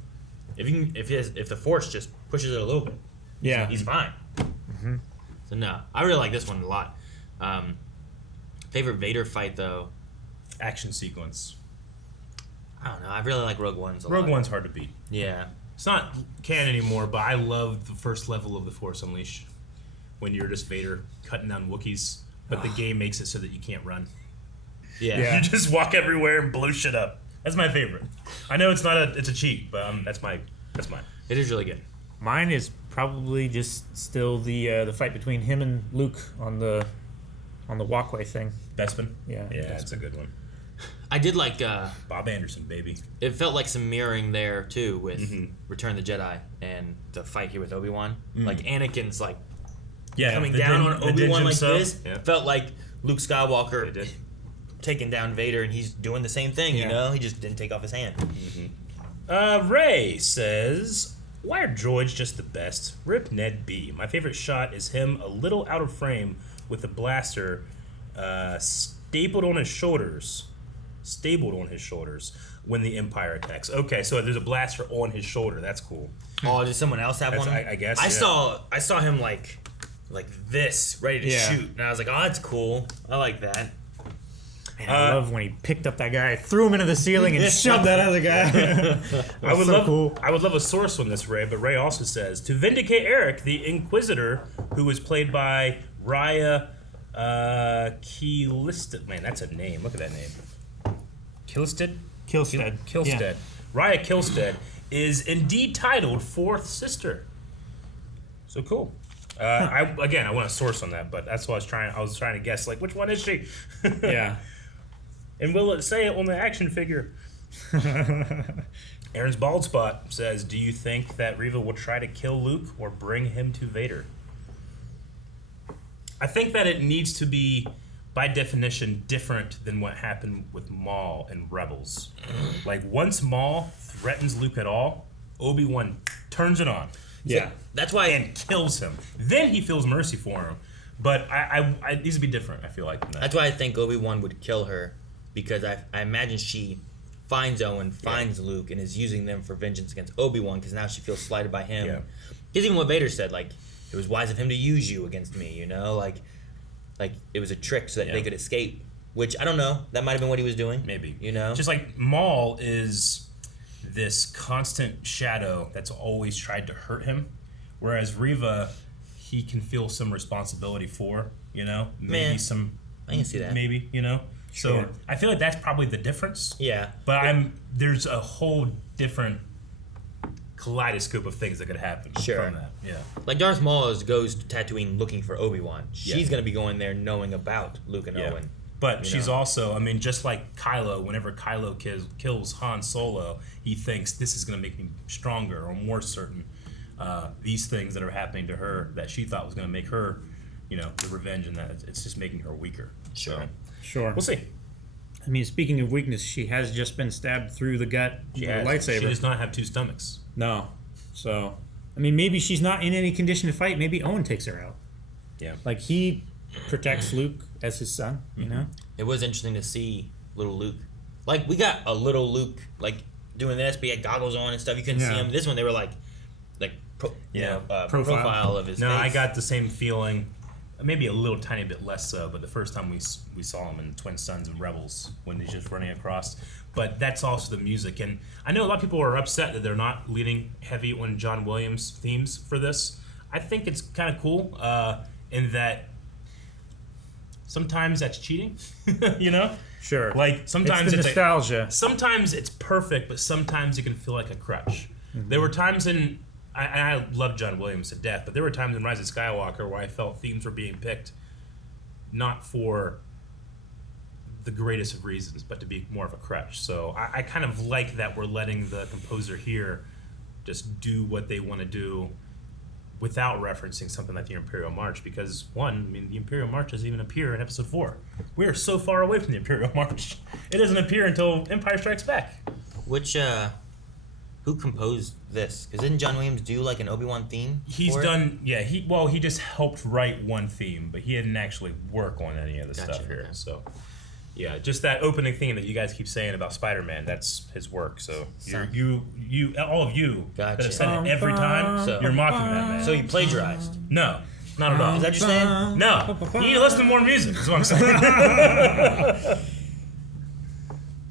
if the Force just pushes it a little bit, he's fine. So no, I really like this one a lot. Favorite Vader fight though? Action sequence. I don't know. I really like Rogue One's a lot. Rogue One's hard to beat. Yeah. It's not canon anymore, but I love the first level of the Force Unleashed. When you're just Vader cutting down Wookiees, but the game makes it so that you can't run. Yeah. You just walk everywhere and blow shit up. That's my favorite. I know it's a cheat, but that's mine. It is really good. Mine is probably just still the fight between him and Luke on the walkway thing. Bespin? Yeah. Yeah, that's a good one. I did like Bob Anderson, baby. It felt like some mirroring there too with Return of the Jedi and the fight here with Obi-Wan. Like Anakin's like coming down on Obi-Wan like this. Yeah. Felt like Luke Skywalker taking down Vader, and he's doing the same thing. He just didn't take off his hand. Ray says, why are droids just the best? Rip Ned B. My favorite shot is him a little out of frame with the blaster stapled on his shoulders when the Empire attacks. Okay, so there's a blaster on his shoulder. That's cool. Oh, did someone else have one? I guess. I saw him like this, ready to shoot, and I was like, oh, that's cool. I like that. Man, I love when he picked up that guy, threw him into the ceiling, and shoved that other guy. I would love a source on this, Ray, but Ray also says, to vindicate Eric, the Inquisitor, who was played by Raya Keelisted. Man, that's a name. Look at that name. Kilstead? Kilstead. Kilstead. Yeah. Raya Kilstead is indeed titled Fourth Sister. So cool. I want a source on that, but that's what I was trying to guess. Like, which one is she? Yeah. And will it say it on the action figure? Aaron's Bald Spot says, do you think that Riva will try to kill Luke or bring him to Vader? I think that it needs to be, by definition, different than what happened with Maul and Rebels. Like, once Maul threatens Luke at all, Obi-Wan turns it on. Yeah. That's why... And kills him. Then he feels mercy for him. But it needs to be different, I feel like. Than that. That's why I think Obi-Wan would kill her, because I imagine she finds Owen, finds Luke, and is using them for vengeance against Obi-Wan, because now she feels slighted by him. Yeah. Because even what Vader said, like, it was wise of him to use you against me, you know? Like it was a trick so that they could escape. Which, I don't know, that might have been what he was doing. Maybe. You know? Just like Maul is this constant shadow that's always tried to hurt him, whereas Riva, he can feel some responsibility for, you know? Maybe I can see that. Maybe, you know? Sure. So I feel like that's probably the difference. Yeah. But there's a whole different kaleidoscope of things that could happen from that. Yeah. Like Darth Maul goes to Tatooine looking for Obi-Wan. She's going to be going there knowing about Luke and Owen. But she's also, I mean, just like Kylo, whenever Kylo kills Han Solo, he thinks this is going to make me stronger or more certain. These things that are happening to her that she thought was going to make her, you know, the revenge, and that it's just making her weaker. Sure. Sure. We'll see. I mean, speaking of weakness, she has just been stabbed through the gut with a lightsaber. She does not have two stomachs. No. So, I mean, maybe she's not in any condition to fight. Maybe Owen takes her out. Yeah. Like, he protects Luke as his son, you know? It was interesting to see little Luke. Like, we got a little Luke, like, doing this, but he had goggles on and stuff. You couldn't see him. This one, they were profile of his face. No, I got the same feeling. Maybe a little tiny bit less so, but the first time we saw him in Twin Sons and Rebels when he's just running across. But that's also the music. And I know a lot of people are upset that they're not leaning heavy on John Williams themes for this. I think it's kind of cool in that sometimes that's cheating, you know? Sure. Like sometimes it's nostalgia. Sometimes it's perfect, but sometimes it can feel like a crutch. Mm-hmm. There were times in I love John Williams to death, but there were times in Rise of Skywalker where I felt themes were being picked not for the greatest of reasons, but to be more of a crutch. So I kind of like that we're letting the composer here just do what they want to do without referencing something like the Imperial March, because one, I mean, the Imperial March doesn't even appear in Episode 4. We are so far away from the Imperial March. It doesn't appear until Empire Strikes Back. Who composed this? Because didn't John Williams do like an Obi-Wan theme? He just helped write one theme, but he didn't actually work on any of the stuff here. Okay. So, yeah, just that opening theme that you guys keep saying about Spider-Man, that's his work. So you all of you that have said it every time, you're mocking that man. So you plagiarized? No, not at all. Is that what you're saying? No, you need to listen to more music. Is what I'm saying.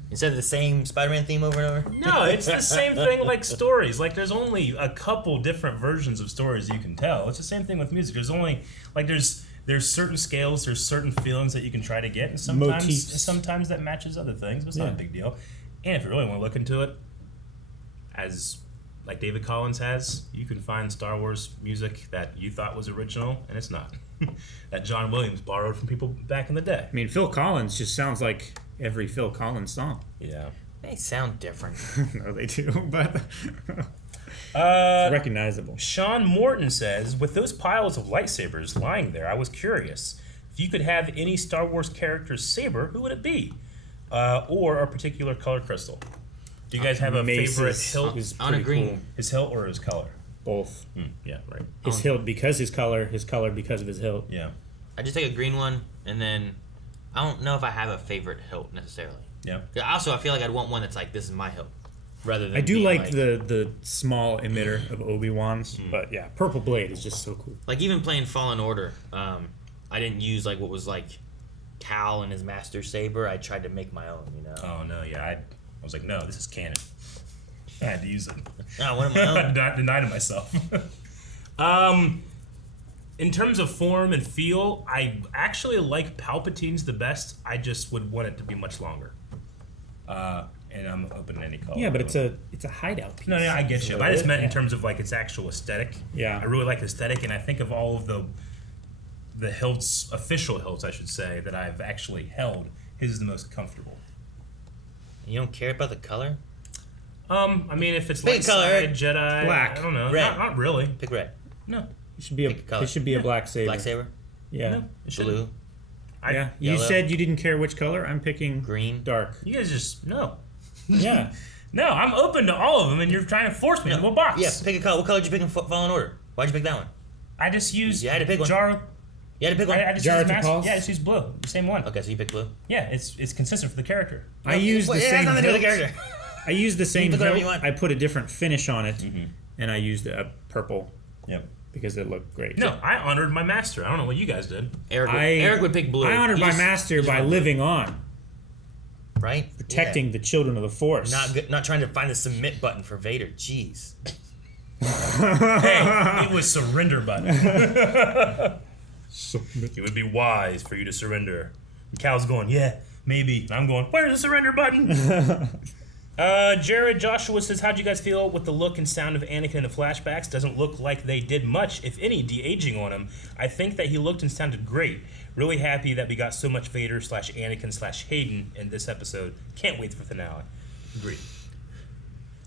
Instead of the same Spider-Man theme over and over? No, it's the same thing like stories. Like, there's only a couple different versions of stories you can tell. It's the same thing with music. There's only, like, there's certain scales, there's certain feelings that you can try to get, and sometimes that matches other things, but it's not a big deal. And if you really want to look into it, as like David Collins has, you can find Star Wars music that you thought was original, and it's not. That John Williams borrowed from people back in the day. I mean, Phil Collins just sounds like every Phil Collins song. Yeah. They sound different. No, they do, but it's recognizable. Sean Morton says, with those piles of lightsabers lying there, I was curious. If you could have any Star Wars character's saber, who would it be? Or a particular color crystal? Do you guys have a favorite hilt? On a green. Cool. His hilt or his color? Both. Yeah, right. His hilt because his color because of his hilt. Yeah. I just take a green one, and then I don't know if I have a favorite hilt necessarily. Yeah. Also, I feel like I'd want one that's like, this is my hilt, rather than. I do like the small emitter of Obi-Wan's, but yeah, Purple Blade is just so cool. Like even playing Fallen Order, I didn't use like what was like Cal and his Master Saber. I tried to make my own, you know. Oh no, yeah, I was like, no, this is canon. I had to use it. No, what am I own? I denied it myself. in terms of form and feel, I actually like Palpatine's the best. I just would want it to be much longer. And I'm open to any color. Yeah, but it's a hideout piece. No, I get you. But I just meant in terms of like its actual aesthetic. Yeah. I really like the aesthetic, and I think of all of the hilts, official hilts, I should say, that I've actually held. His is the most comfortable. You don't care about the color? I mean, if it's Pick like color. Jedi, Black. I don't know. Red. Not really. Pick red. No. It should be a black saber. Black saber? Yeah. No, it shouldn't. Blue? Yeah. You Yellow. said you didn't care which color. I'm picking Green? dark. You guys just no. Yeah. No, I'm open to all of them, and you're trying to force me into a box. Yeah, pick a color. What color did you pick in Fallen Order? Why'd you pick that one? I just used You had to pick one. jar. You had to pick one. I just Jar used to master. pulse? Yeah, I just used blue. The same one. Okay, so you picked blue. Yeah, it's consistent for the character. I used the It has same nothing to do with the hilt. character. I used the same pick whatever you hilt. want. I put a different finish on it, and I used a purple Yep. because it looked great. No, I honored my master. I don't know what you guys did. Eric would pick blue. I honored You my just- master by living on, Right? protecting the children of the Force. Not trying to find the submit button for Vader. Jeez. Hey, it was surrender button. It would be wise for you to surrender. And Cal's going, yeah, maybe. And I'm going, where's the surrender button? Jared Joshua says, how'd you guys feel with the look and sound of Anakin in the flashbacks? Doesn't look like they did much, if any, de-aging on him. I think that he looked and sounded great. Really happy that we got so much Vader / Anakin / Hayden in this episode. Can't wait for the finale. Agreed.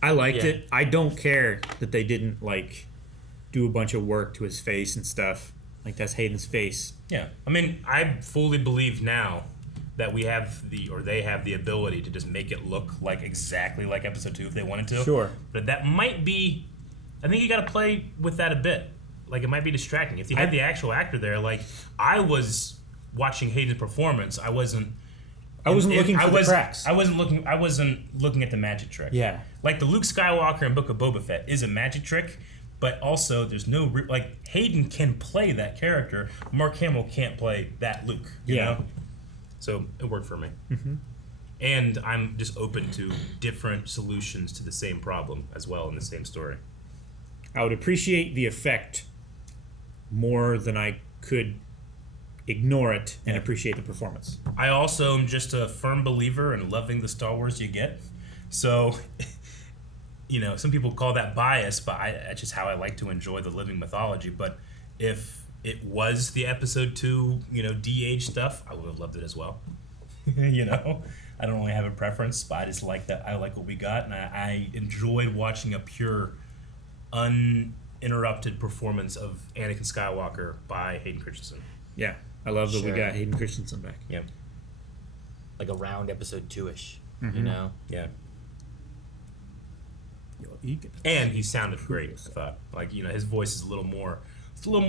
I liked it. I don't care that they didn't do a bunch of work to his face and stuff. Like, that's Hayden's face. Yeah. I mean, I fully believe now that we have they have the ability to just make it look like exactly like episode 2 if they wanted to. Sure. But that might be, I think you got to play with that a bit. Like, it might be distracting. If you had the actual actor there, like, I was watching Hayden's performance, I wasn't looking for the cracks. I wasn't looking at the magic trick. Yeah. Like, the Luke Skywalker in Book of Boba Fett is a magic trick, but also there's no Hayden can play that character. Mark Hamill can't play that Luke. You know? So it worked for me. Mm-hmm. And I'm just open to different solutions to the same problem as well in the same story. I would appreciate the effect more than I could ignore it and appreciate the performance. I also am just a firm believer in loving the Star Wars you get. So, some people call that bias, but that's just how I like to enjoy the living mythology. But if it was the episode 2, de-age stuff, I would have loved it as well. I don't really have a preference, but I just like that. I like what we got, and I enjoyed watching a pure, uninterrupted performance of Anakin Skywalker by Hayden Christensen. Yeah, I love that we got Hayden Christensen back. Yep. Like around episode 2-ish, Yeah. And he sounded great, I thought. Like, his voice is a little more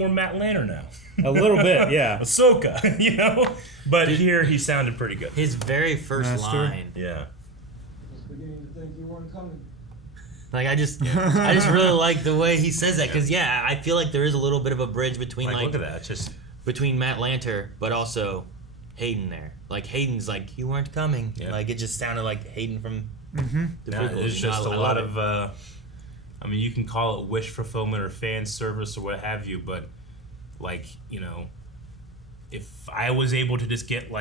Matt Lanner now. A little bit, yeah. Ahsoka, But here he sounded pretty good. His very first line. Yeah. Just beginning to think you weren't coming. Like, I just really like the way he says that, because I feel like there is a little bit of a bridge between look at that, it's just between Matt Lanter, but also Hayden there. Like, Hayden's like, you weren't coming. Yeah. Like, it just sounded like Hayden from the Yeah, prequels. it's just I a love lot it. of you can call it wish fulfillment or fan service or what have you, but if I was able to just get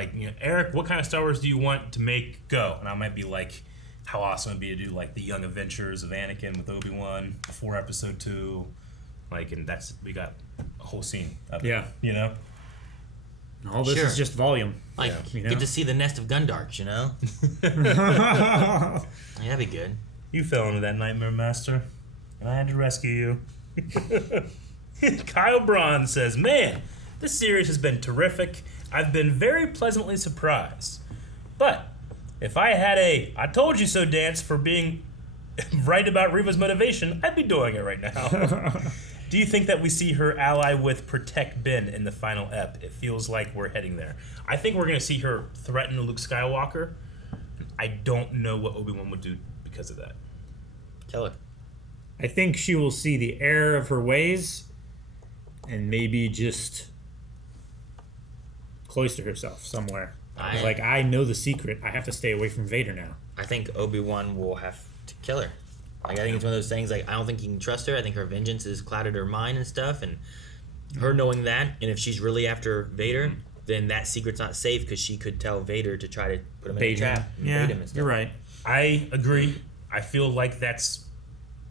Eric, what kind of Star Wars do you want to make? Go. And I might be like, how awesome it'd be to do the Young Adventures of Anakin with Obi-Wan before episode 2, and we got a whole scene of it, Yeah. All this is just volume. Get to see the nest of Gundarks, That'd be good. You fell into that nightmare, Master, and I had to rescue you. Kyle Braun says, man, this series has been terrific. I've been very pleasantly surprised. But if I had I told you so dance for being right about Riva's motivation, I'd be doing it right now. Do you think that we see her ally with Protect Ben in the final ep? It feels like we're heading there. I think we're going to see her threaten Luke Skywalker. I don't know what Obi-Wan would do because of that. Tell her. I think she will see the error of her ways and maybe just cloister herself somewhere. I know the secret. I have to stay away from Vader now. I think Obi-Wan will have to kill her. I think it's one of those things, I don't think he can trust her. I think her vengeance has clouded her mind and stuff, and her knowing that, and if she's really after Vader, then that secret's not safe because she could tell Vader to try to put him in a trap. Yeah, you're right. I agree. I feel like that's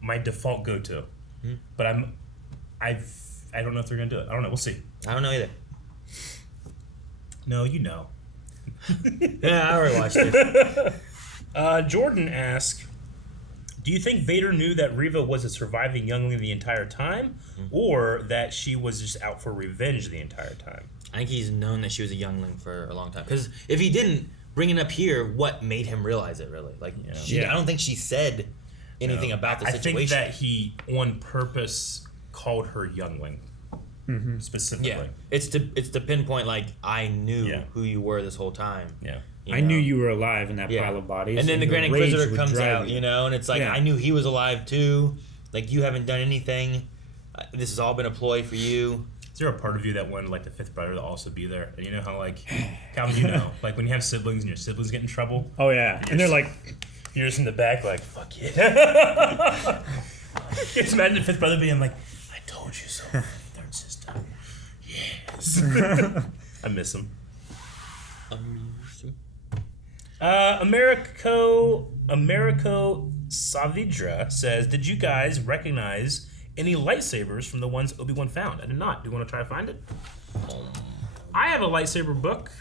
my default go-to, but I don't know if they're gonna do it. I don't know. We'll see. I don't know either. No, you know. Yeah, I already watched it. Jordan asks, do you think Vader knew that Riva was a surviving youngling the entire time, or that she was just out for revenge the entire time? I think he's known that she was a youngling for a long time. Because if he didn't bring it up here, what made him realize it, really? Like, I don't think she said anything about the situation. I think that he, on purpose, called her youngling. Specifically. Yeah. It's to pinpoint, like, I knew who you were this whole time. Yeah. I knew you were alive in that pile of bodies. And then the Grand rage Inquisitor would comes drive out, you. you know, and it's like, I knew he was alive too. Like, you haven't done anything. This has all been a ploy for you. Is there a part of you that wanted, like, the fifth brother to also be there? And you know how, like, Calvin, you know, like, when you have siblings and your siblings get in trouble? Oh, yeah. And they're like... You're just in the back, like, fuck yeah. Just imagine the fifth brother being like, I told you so, third sister. Yes. I miss him. Americo Savidra says, did you guys recognize any lightsabers from the ones Obi-Wan found? I did not. Do you want to try to find it? I have a lightsaber book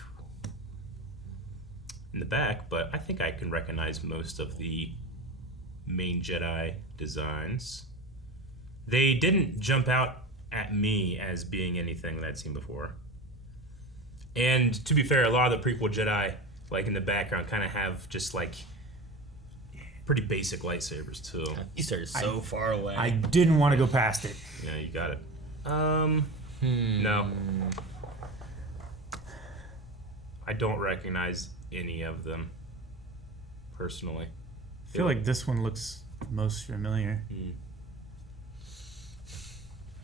in the back, but I think I can recognize most of the main Jedi designs. They didn't jump out at me as being anything that I'd seen before. And to be fair, a lot of the prequel Jedi, like in the background, kind of have just like pretty basic lightsabers too. You started so far away. I didn't want to go past it. Yeah, you got it. No. I don't recognize any of them, personally. I feel like this one looks most familiar.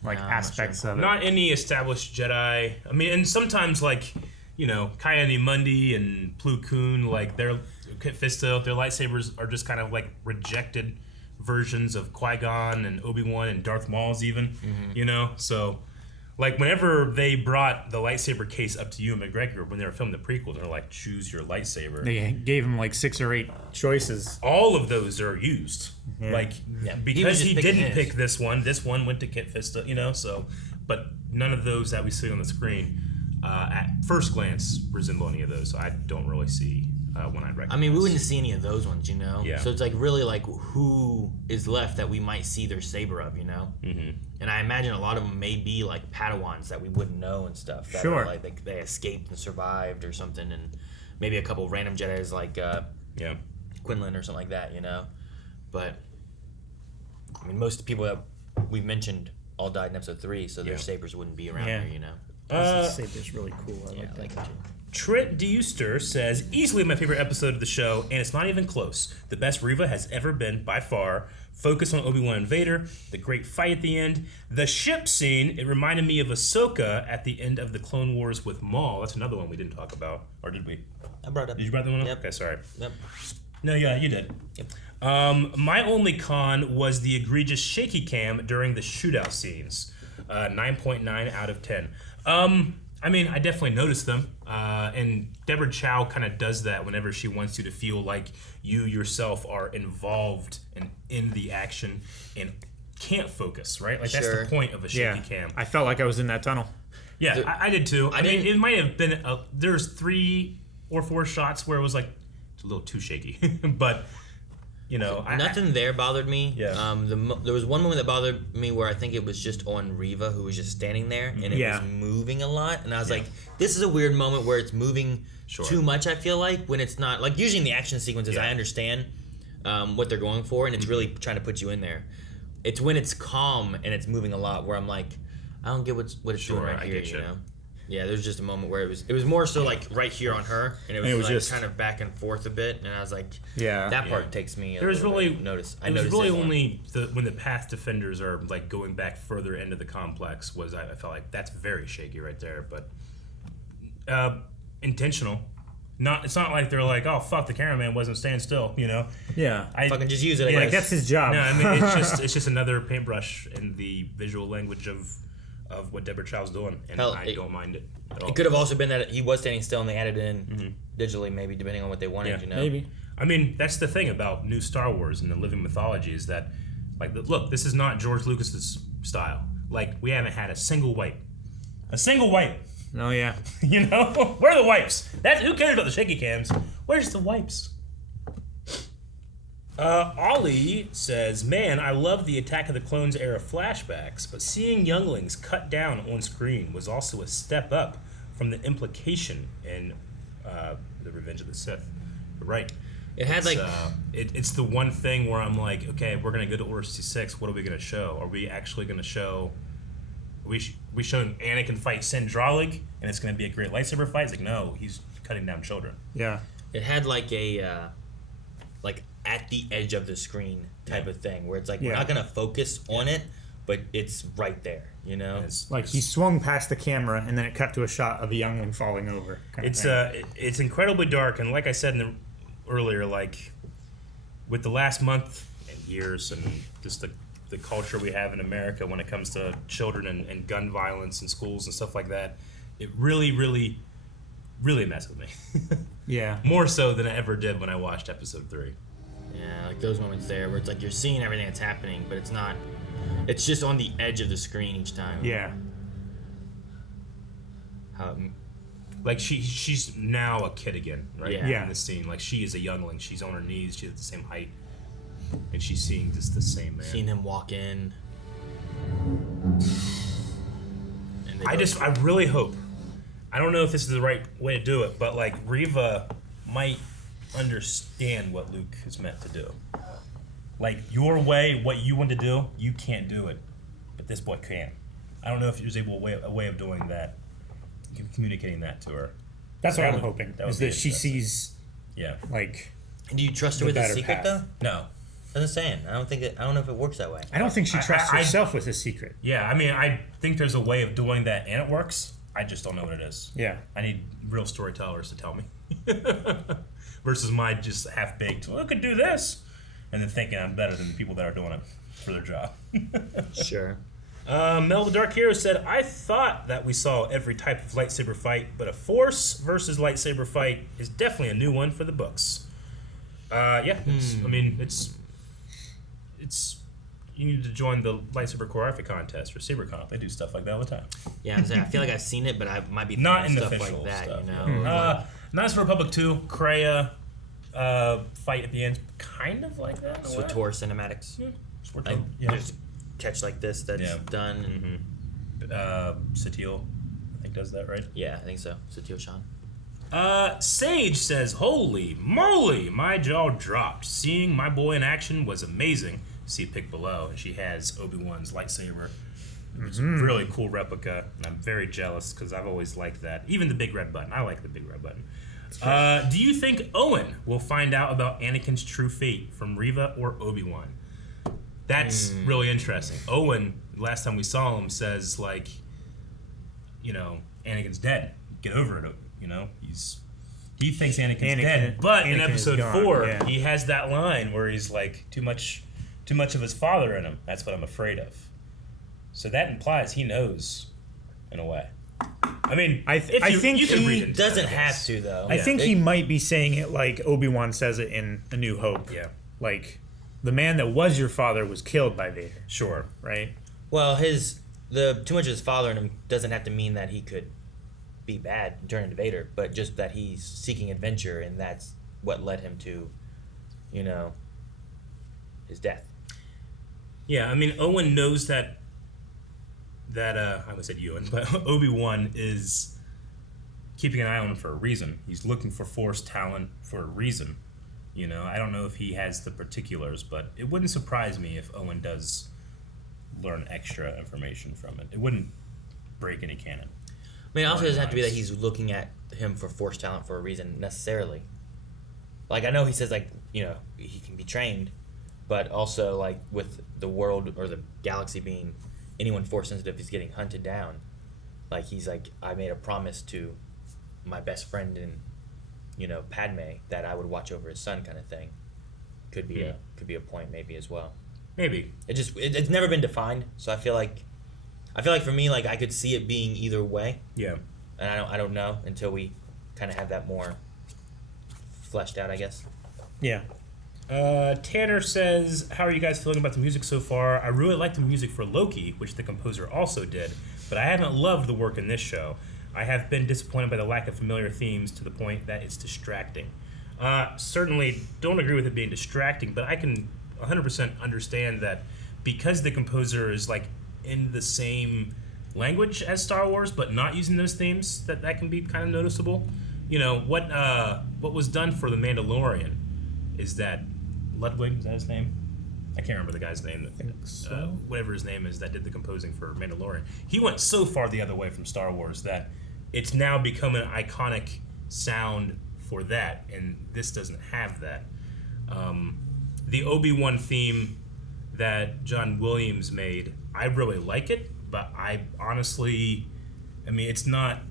Like aspects of it. Not any established Jedi. I mean, and sometimes like, you know, Kaya-Mundi and Plo Koon, like their Kit Fisto, their lightsabers are just kind of like rejected versions of Qui-Gon and Obi-Wan and Darth Maul's even, you know? So, like whenever they brought the lightsaber case up to Ewan McGregor when they were filming the prequel, they're like, choose your lightsaber. They gave him like 6 or 8 choices. All of those are used. Yeah. Like, because he didn't pick this one went to Kit Fisto, you know? So, but none of those that we see on the screen at first glance resemble any of those. So I don't really see one I'd recognize. I mean, we wouldn't see any of those ones, you know? Yeah. So it's like really like who is left that we might see their saber of, you know? And I imagine a lot of them may be like Padawans that we wouldn't know and stuff. That Sure. are like they escaped and survived or something, and maybe a couple random Jedis like Quinlan or something like that, you know? But I mean, most people that we've mentioned all died in episode 3, so their sabers wouldn't be around here, you know? This saber's really cool. I like that. It too. Trent Deuster says, easily my favorite episode of the show, and it's not even close. The best Riva has ever been, by far. Focus on Obi-Wan and Vader, the great fight at the end, the ship scene, it reminded me of Ahsoka at the end of the Clone Wars with Maul. That's another one we didn't talk about. Or did we? I brought it up. Did you bring that one up? Yep. Okay, sorry. Yep. No, yeah, you did. Yep. My only con was the egregious shaky cam during the shootout scenes. 9.9 out of 10. I mean, I definitely noticed them. And Deborah Chow kind of does that whenever she wants you to feel like you yourself are involved in the action and can't focus, right? Like, that's the point of a shaky cam. I felt like I was in that tunnel. Yeah, I did too. I mean, it might have been, there's 3 or 4 shots where it was like, it's a little too shaky. But, you know. Nothing there bothered me. Yeah. There was one moment that bothered me where I think it was just on Riva, who was just standing there, and it was moving a lot. And I was like, this is a weird moment where it's moving too much, I feel like, when it's not. Like, usually in the action sequences, I understand what they're going for, and it's really trying to put you in there. It's when it's calm and it's moving a lot where I'm like, I don't get what it's doing right here, you know? Yeah, there's just a moment where it was more so like right here on her, and it was like just kind of back and forth a bit, and I was like, Yeah. that part takes me. There was really notice. It was really only when the path defenders are like going back further into the complex was I felt like that's very shaky right there, but intentional. It's not like they're like, oh fuck, the cameraman wasn't staying still, you know. Yeah, I fucking just use it. Like that's his job. No, I mean it's just another paintbrush in the visual language of of what Deborah Chow's doing, and Hell, I don't mind it at all. It could have also been that he was standing still and they added it in digitally, maybe, depending on what they wanted, you know? Maybe. I mean, that's the thing about new Star Wars and the living mythology is that, like, look, this is not George Lucas's style. Like, we haven't had a single wipe. A single wipe. Oh, yeah. You know? Where are the wipes? Who cares about the shaky cams? Where's the wipes? Ollie says, man, I love the Attack of the Clones era flashbacks, but seeing younglings cut down on screen was also a step up from the implication in The Revenge of the Sith. You're right. It had it's the one thing where I'm like, okay, we're gonna go to Order 66. What are we gonna show? Are we actually gonna show? We showing Anakin fight Sindralig, and it's gonna be a great lightsaber fight. It's like, no, he's cutting down children. Yeah. It had like a like at the edge of the screen type of thing, where it's like we're not gonna focus on it, but it's right there, you know. Like he swung past the camera, and then it cut to a shot of a youngling falling over. It's incredibly dark, and like I said earlier, like with the last month and years, and just the culture we have in America when it comes to children and gun violence in schools and stuff like that, it really, really, really messed with me. Yeah. More so than I ever did when I watched Episode 3. Yeah, like those moments there where it's like you're seeing everything that's happening, but it's not. It's just on the edge of the screen each time. Yeah. Like she's now a kid again, right? Yeah. In the scene, like she is a youngling. She's on her knees. She's at the same height, and she's seeing just the same man. Seeing him walk in. I really hope. I don't know if this is the right way to do it, but like Riva might understand what Luke is meant to do. Like your way, what you want to do, you can't do it, but this boy can. I don't know if there's a way of doing that, communicating that to her. That's what I'm hoping. Is that she sees. Yeah. Like. And do you trust her with a secret though? No. That's what I'm saying. I don't know if it works that way. I don't think she trusts herself with a secret. Yeah, I mean, I think there's a way of doing that, and it works. I just don't know what it is. Yeah. I need real storytellers to tell me. Versus my just half-baked, well, I could do this. And then thinking I'm better than the people that are doing it for their job. Sure. Mel the Dark Hero said, I thought that we saw every type of lightsaber fight, but a Force versus lightsaber fight is definitely a new one for the books. Yeah, I mean, it's you need to join the lightsaber choreography contest or SaberConf. They do stuff like that all the time. Yeah, I feel like I've seen it, but I might be not in the stuff official like that, stuff. you know. Knights of the Republic 2, Kreia fight at the end, kind of like that. Swator cinematics. Yeah. Like, there's catch like this that's done. Satele, I think, does that, right? Yeah, I think so. Satele Shan. Sage says, holy moly, my jaw dropped. Seeing my boy in action was amazing. See a pic below, and she has Obi-Wan's lightsaber. It's a really cool replica, and I'm very jealous because I've always liked that. Even the big red button. I like the big red button. Do you think Owen will find out about Anakin's true fate from Riva or Obi-Wan? That's really interesting. Owen, last time we saw him, says, like, you know, Anakin's dead. Get over it, you know? He thinks Anakin's dead. But in episode 4, he has that line where he's like, too much of his father in him. That's what I'm afraid of. So that implies he knows, in a way. I mean, I think he doesn't have to, though. I think he might be saying it like Obi-Wan says it in A New Hope. Yeah. Like, the man that was your father was killed by Vader. Sure. Right? Well, too much of his father in him doesn't have to mean that he could be bad and turn into Vader, but just that he's seeking adventure, and that's what led him to, you know, his death. Yeah, I mean, Owen knows that I almost said Ewan, but Obi-Wan is keeping an eye on him for a reason. He's looking for Force talent for a reason. You know, I don't know if he has the particulars, but it wouldn't surprise me if Owen does learn extra information from it. It wouldn't break any canon. I mean, it also doesn't have to be that he's looking at him for Force talent for a reason necessarily. Like, I know he says, like, you know, he can be trained, but also, like, with the world or the galaxy being anyone Force sensitive is getting hunted down. Like, he's like, I made a promise to my best friend in, you know, Padme that I would watch over his son, kind of thing. Could be a point maybe as well. Maybe. It's never been defined, so I feel like I feel like for me, like I could see it being either way. Yeah. And I don't know until we kind of have that more fleshed out, I guess. Yeah. Tanner says, how are you guys feeling about the music so far? I really like the music for Loki, which the composer also did, but I haven't loved the work in this show. I have been disappointed by the lack of familiar themes to the point that it's distracting. Certainly don't agree with it being distracting, but I can 100% understand that because the composer is like in the same language as Star Wars, but not using those themes, that can be kind of noticeable. You know, what was done for The Mandalorian is that Ludwig, is that his name? I can't remember the guy's name. I think so. Whatever his name is that did the composing for Mandalorian. He went so far the other way from Star Wars that it's now become an iconic sound for that, and this doesn't have that. The Obi-Wan theme that John Williams made, I really like it, but I honestly, I mean, it's not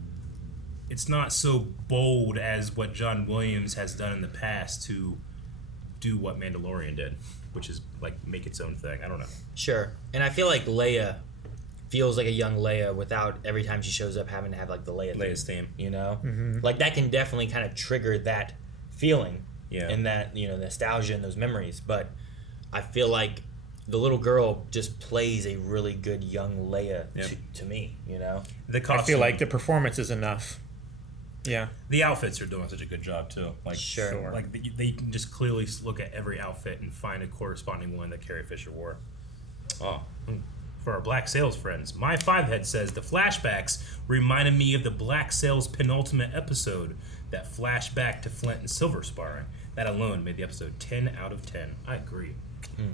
so bold as what John Williams has done in the past to do what Mandalorian did, which is like make its own thing. I don't know. Sure. And I feel like Leia feels like a young Leia without every time she shows up having to have like the Leia's theme. You know? Mm-hmm. Like that can definitely kind of trigger that feeling. Yeah. And that, you know, nostalgia and those memories. But I feel like the little girl just plays a really good young Leia to me, you know? The costume, I feel like the performance is enough. Yeah. The outfits are doing such a good job too. Like, Sure. Like they can just clearly look at every outfit and find a corresponding one that Carrie Fisher wore. For our Black Sails friends, my 5-head says the flashbacks reminded me of the Black Sails penultimate episode that flashed back to Flint and Silver sparring. That alone made the episode 10 out of 10. I agree.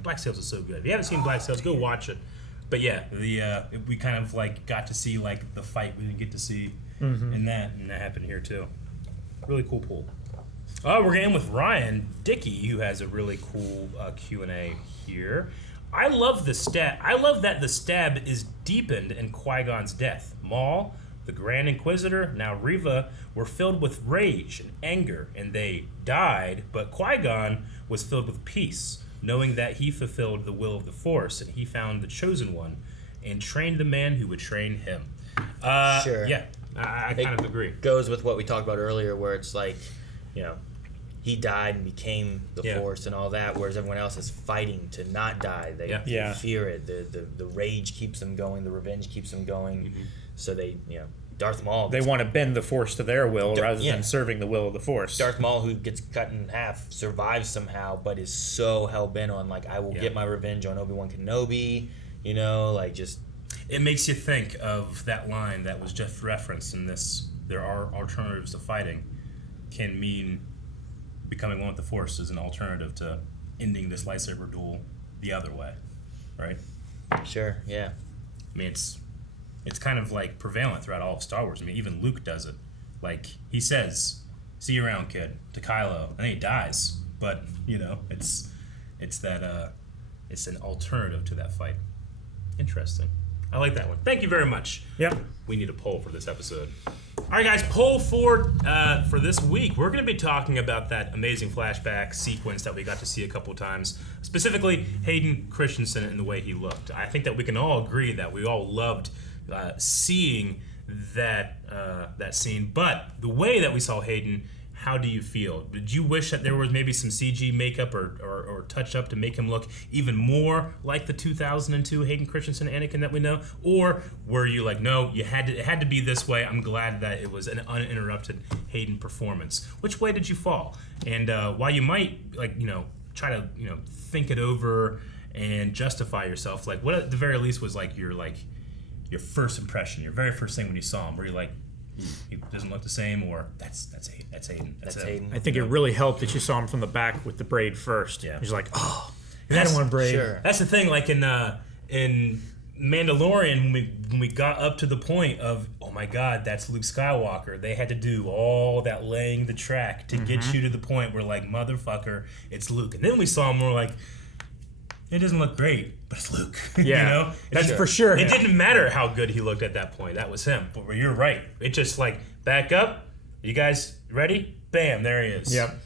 Black Sails is so good. If you haven't seen Black Sails, go watch it. But yeah, we kind of like got to see like the fight we didn't get to see in that, and that happened here too. Really cool pool. We're gonna end with Ryan Dickey, who has a really cool Q&A here. I love that the stab is deepened in Qui-Gon's death. Maul, the Grand Inquisitor, now Riva, were filled with rage and anger, and they died, but Qui-Gon was filled with peace, knowing that he fulfilled the will of the Force, and he found the Chosen One, and trained the man who would train him. Sure. Yeah, I kind of agree. Goes with what we talked about earlier, where it's like, you know, he died and became the Force and all that, whereas everyone else is fighting to not die. They fear it. The rage keeps them going. The revenge keeps them going. So they, you know, Darth Maul. They want to bend the Force to their will rather than serving the will of the Force. Darth Maul, who gets cut in half, survives somehow, but is so hell-bent on, like, I will get my revenge on Obi-Wan Kenobi, you know, like, just... It makes you think of that line that was just referenced in this, there are alternatives to fighting, can mean becoming one with the Force is an alternative to ending this lightsaber duel the other way, right? Sure, yeah. I mean, it's kind of like prevalent throughout all of Star Wars. I mean, even Luke does it. Like, he says, "See you around, kid," to Kylo, and then he dies. But, you know, it's that it's an alternative to that fight. Interesting. I like that one. Thank you very much. Yep. We need a poll for this episode. All right, guys, poll for this week. We're going to be talking about that amazing flashback sequence that we got to see a couple times, specifically Hayden Christensen and the way he looked. I think that we can all agree that we all loved seeing that scene. But the way that we saw Hayden, how do you feel? Did you wish that there was maybe some CG makeup or touch up to make him look even more like the 2002 Hayden Christensen Anakin that we know? Or were you like, no, it had to be this way. I'm glad that it was an uninterrupted Hayden performance. Which way did you fall? And while you might try to think it over and justify yourself, like what at the very least was like your first impression, your very first thing when you saw him, where you're like, he doesn't look the same, or that's Hayden. That's Hayden. I think it really helped that you saw him from the back with the braid first. Yeah. He's like, oh, that's one braid. Sure. That's the thing. Like in Mandalorian, when we got up to the point of, oh my God, that's Luke Skywalker. They had to do all that laying the track to get you to the point where like, motherfucker, it's Luke. And then we saw him, we're like, it doesn't look great, but it's Luke. Yeah, you know? that's for sure. It didn't matter how good he looked at that point. That was him. But you're right. It just like, back up. You guys ready? Bam, there he is. Yep.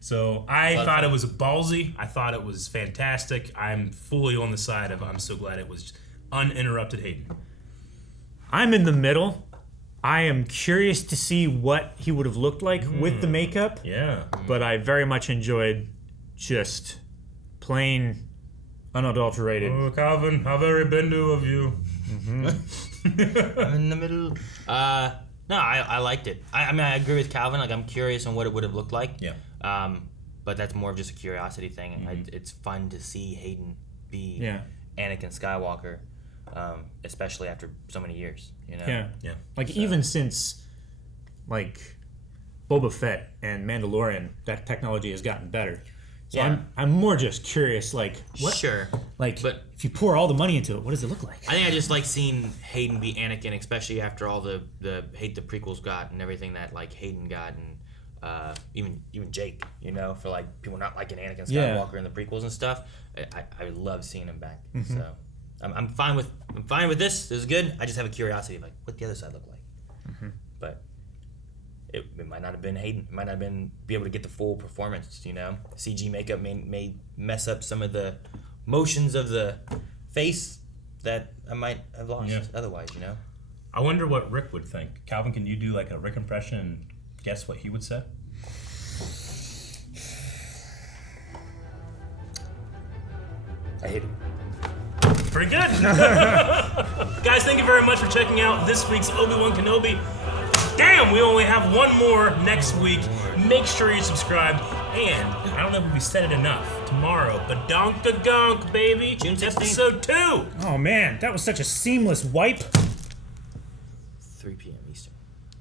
So I thought it was ballsy. I thought it was fantastic. I'm fully on the side of I'm so glad it was uninterrupted Hayden. I'm in the middle. I am curious to see what he would have looked like with the makeup. Yeah. But I very much enjoyed just plain, unadulterated. Oh, Calvin, how very Bendu of you. I'm in the middle. No, I liked it. I mean, I agree with Calvin. Like, I'm curious on what it would have looked like. Yeah. But that's more of just a curiosity thing. It's fun to see Hayden be Anakin Skywalker, especially after so many years. You know. Yeah. Like even since, like, Boba Fett and Mandalorian, that technology has gotten better. So I'm more just curious, like, what? Sure. Like, but if you pour all the money into it, what does it look like? I think I just like seeing Hayden be Anakin, especially after all the hate the prequels got and everything that like Hayden got, and even Jake, you know, for like people not liking Anakin Skywalker in the prequels and stuff. I love seeing him back. So I'm fine with this. This is good. I just have a curiosity of like what the other side look like. But it might not have been Hayden. It might not have been be able to get the full performance, you know. CG makeup may mess up some of the motions of the face that I might have lost otherwise, you know. I wonder what Rick would think. Calvin, can you do like a Rick impression and guess what he would say? I hate him. Pretty good. Guys, thank you very much for checking out this week's Obi-Wan Kenobi. Damn, we only have one more next week. Make sure you subscribe. And I don't know if we said it enough. Tomorrow, Badonka Gonk, baby. June 16th. Episode 2. Oh man, that was such a seamless wipe.